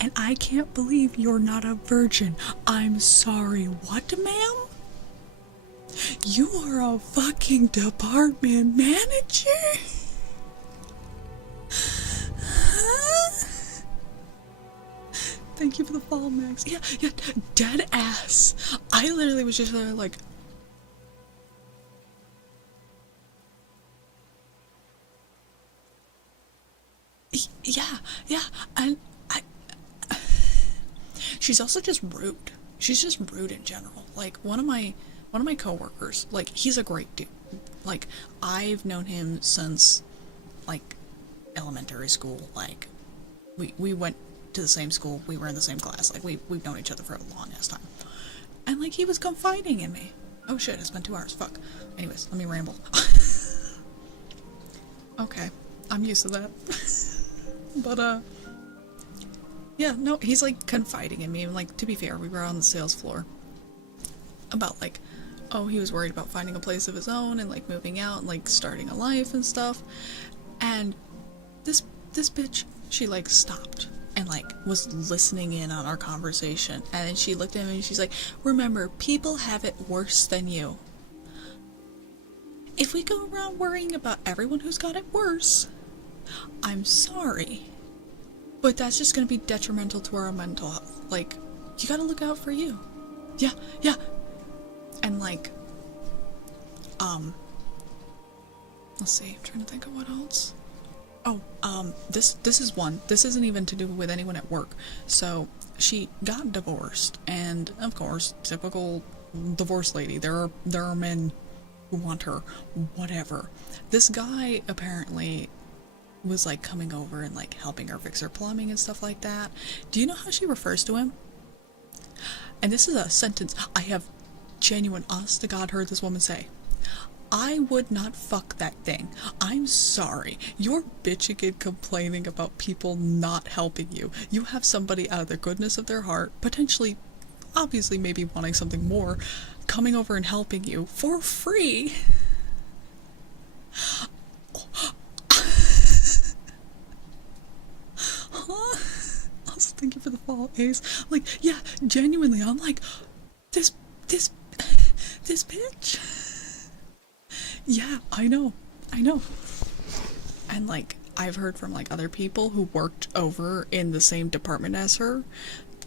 and I can't believe you're not a virgin. I'm sorry. What, ma'am? You are a fucking department manager? Thank you for the follow, Max. Yeah, dead ass. I literally was just there like, yeah, and she's also just rude. She's just rude in general. Like, one of my coworkers, like, he's a great dude. Like, I've known him since like elementary school. Like, we went to the same school, we were in the same class, like we've known each other for a long ass time. And like, he was confiding in me. Oh shit, it's been 2 hours, fuck. Anyways, let me ramble. Okay, I'm used to that. But yeah, no, he's like confiding in me, and like, to be fair, we were on the sales floor about like, oh, he was worried about finding a place of his own and like moving out and like starting a life and stuff. And this bitch, she like stopped and like was listening in on our conversation, and then she looked at me and she's like, remember, people have it worse than you. If we go around worrying about everyone who's got it worse, I'm sorry, but that's just gonna be detrimental to our mental health. Like, you gotta look out for you. Yeah. And like, let's see, I'm trying to think of what else. Oh, this is one. This isn't even to do with anyone at work. So, she got divorced, and of course, typical divorce lady, there are men who want her, whatever. This guy apparently was like coming over and like helping her fix her plumbing and stuff like that. Do you know how she refers to him? And this is a sentence I have genuine, honest to God, heard this woman say. I would not fuck that thing. I'm sorry. You're bitching and complaining about people not helping you. You have somebody out of the goodness of their heart, potentially, obviously maybe wanting something more, coming over and helping you for free. Also, thank you for the follow, Ace. Like, yeah, genuinely, I'm like, this bitch. Yeah, I know. And like, I've heard from like other people who worked over in the same department as her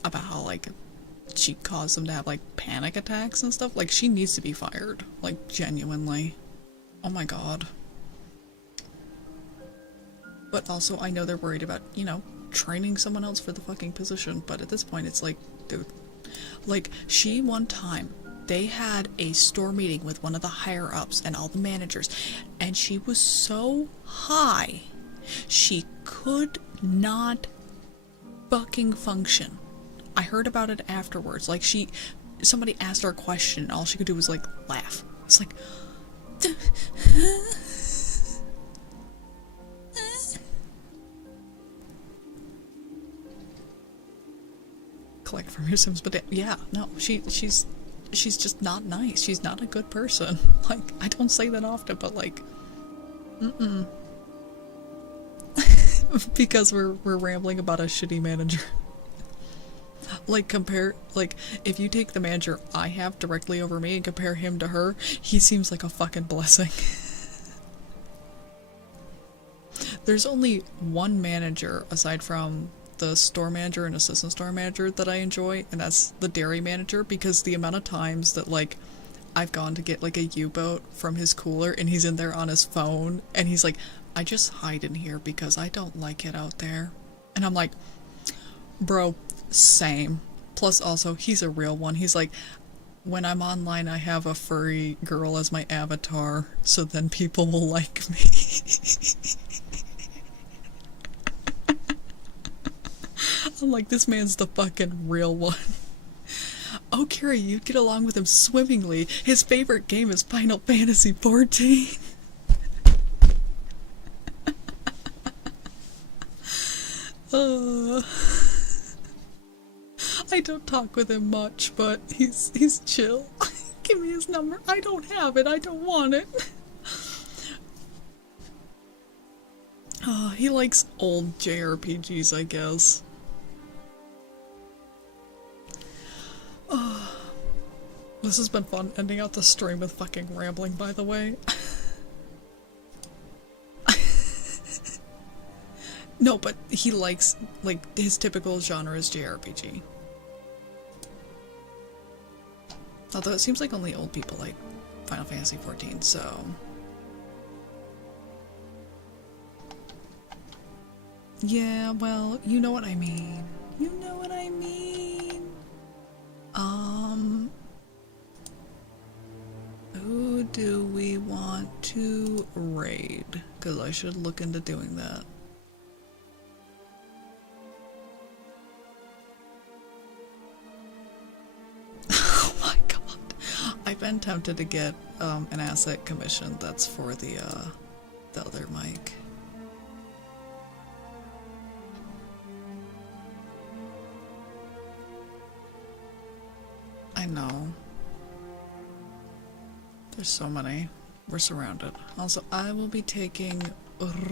about how like she caused them to have like panic attacks and stuff. Like, she needs to be fired. Like, genuinely. Oh my god. But also, I know they're worried about, you know, training someone else for the fucking position, but at this point it's like, dude. Like, she one time, they had a store meeting with one of the higher-ups and all the managers, and she was so high, she could not fucking function. I heard about it afterwards. Like, somebody asked her a question, and all she could do was, like, laugh. It's like, collect from your Sims, but yeah, no, she's just not nice. She's not a good person. Like, I don't say that often, but like, because we're rambling about a shitty manager. Like, if you take the manager I have directly over me and compare him to her, he seems like a fucking blessing. There's only one manager aside from the store manager and assistant store manager that I enjoy, and that's the dairy manager, because the amount of times that like I've gone to get like a U-boat from his cooler and he's in there on his phone and he's like, I just hide in here because I don't like it out there. And I'm like, bro, same. Plus also, he's a real one. He's like, when I'm online, I have a furry girl as my avatar, so then people will like me. I'm like, this man's the fucking real one. Oh, Carrie, you'd get along with him swimmingly. His favorite game is Final Fantasy XIV. I don't talk with him much, but he's chill. Give me his number. I don't have it. I don't want it. He likes old JRPGs, I guess. This has been fun ending out the stream with fucking rambling, by the way. No, but he likes, like, his typical genre is JRPG. Although it seems like only old people like Final Fantasy XIV, so... Yeah, well, you know what I mean. You know what I mean. Who do we want to raid? Because I should look into doing that. Oh my god. I've been tempted to get an asset commission that's for the other mic. I know. There's so many. We're surrounded. Also, I will be taking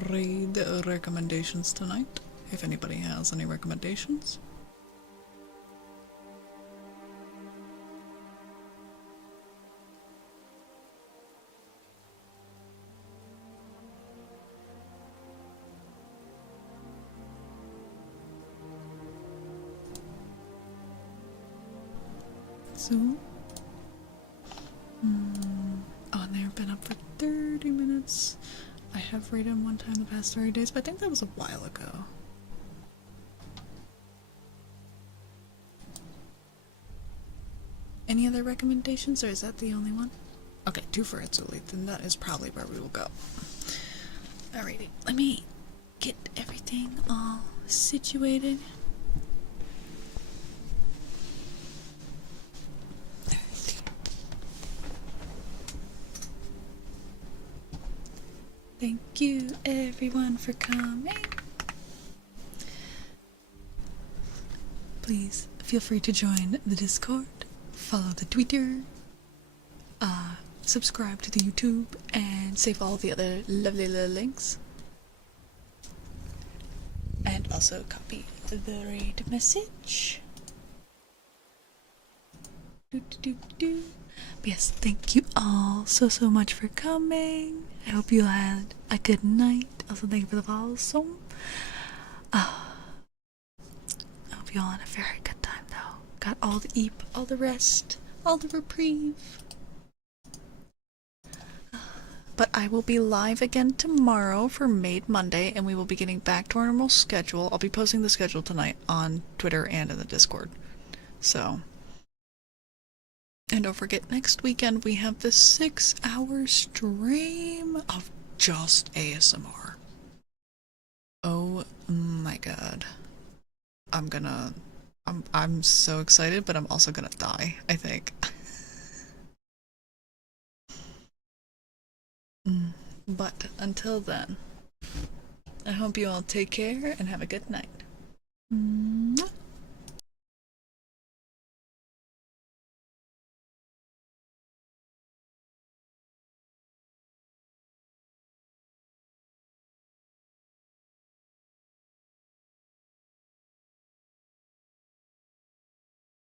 raid recommendations tonight, if anybody has any recommendations. So, oh, and they've been up for 30 minutes. I have raided one time the past 30 days, but I think that was a while ago. Any other recommendations, or is that the only one? Okay, 2 for Itsuli, then that is probably where we will go. Alrighty, let me get everything all situated. Thank you everyone for coming. Please feel free to join the Discord, follow the Twitter, subscribe to the YouTube, and save all the other lovely little links. And also copy the raid message. But yes, thank you all so much for coming. I hope you had a good night. Also, thank you for the follows. I hope you all had a very good time though. Got all the eep, all the rest, all the reprieve. But I will be live again tomorrow for Made Monday, and we will be getting back to our normal schedule. I'll be posting the schedule tonight on Twitter and in the Discord. So... And don't forget, next weekend we have the 6-hour stream of just ASMR. Oh my god. I'm so excited, but I'm also gonna die, I think. But until then, I hope you all take care and have a good night.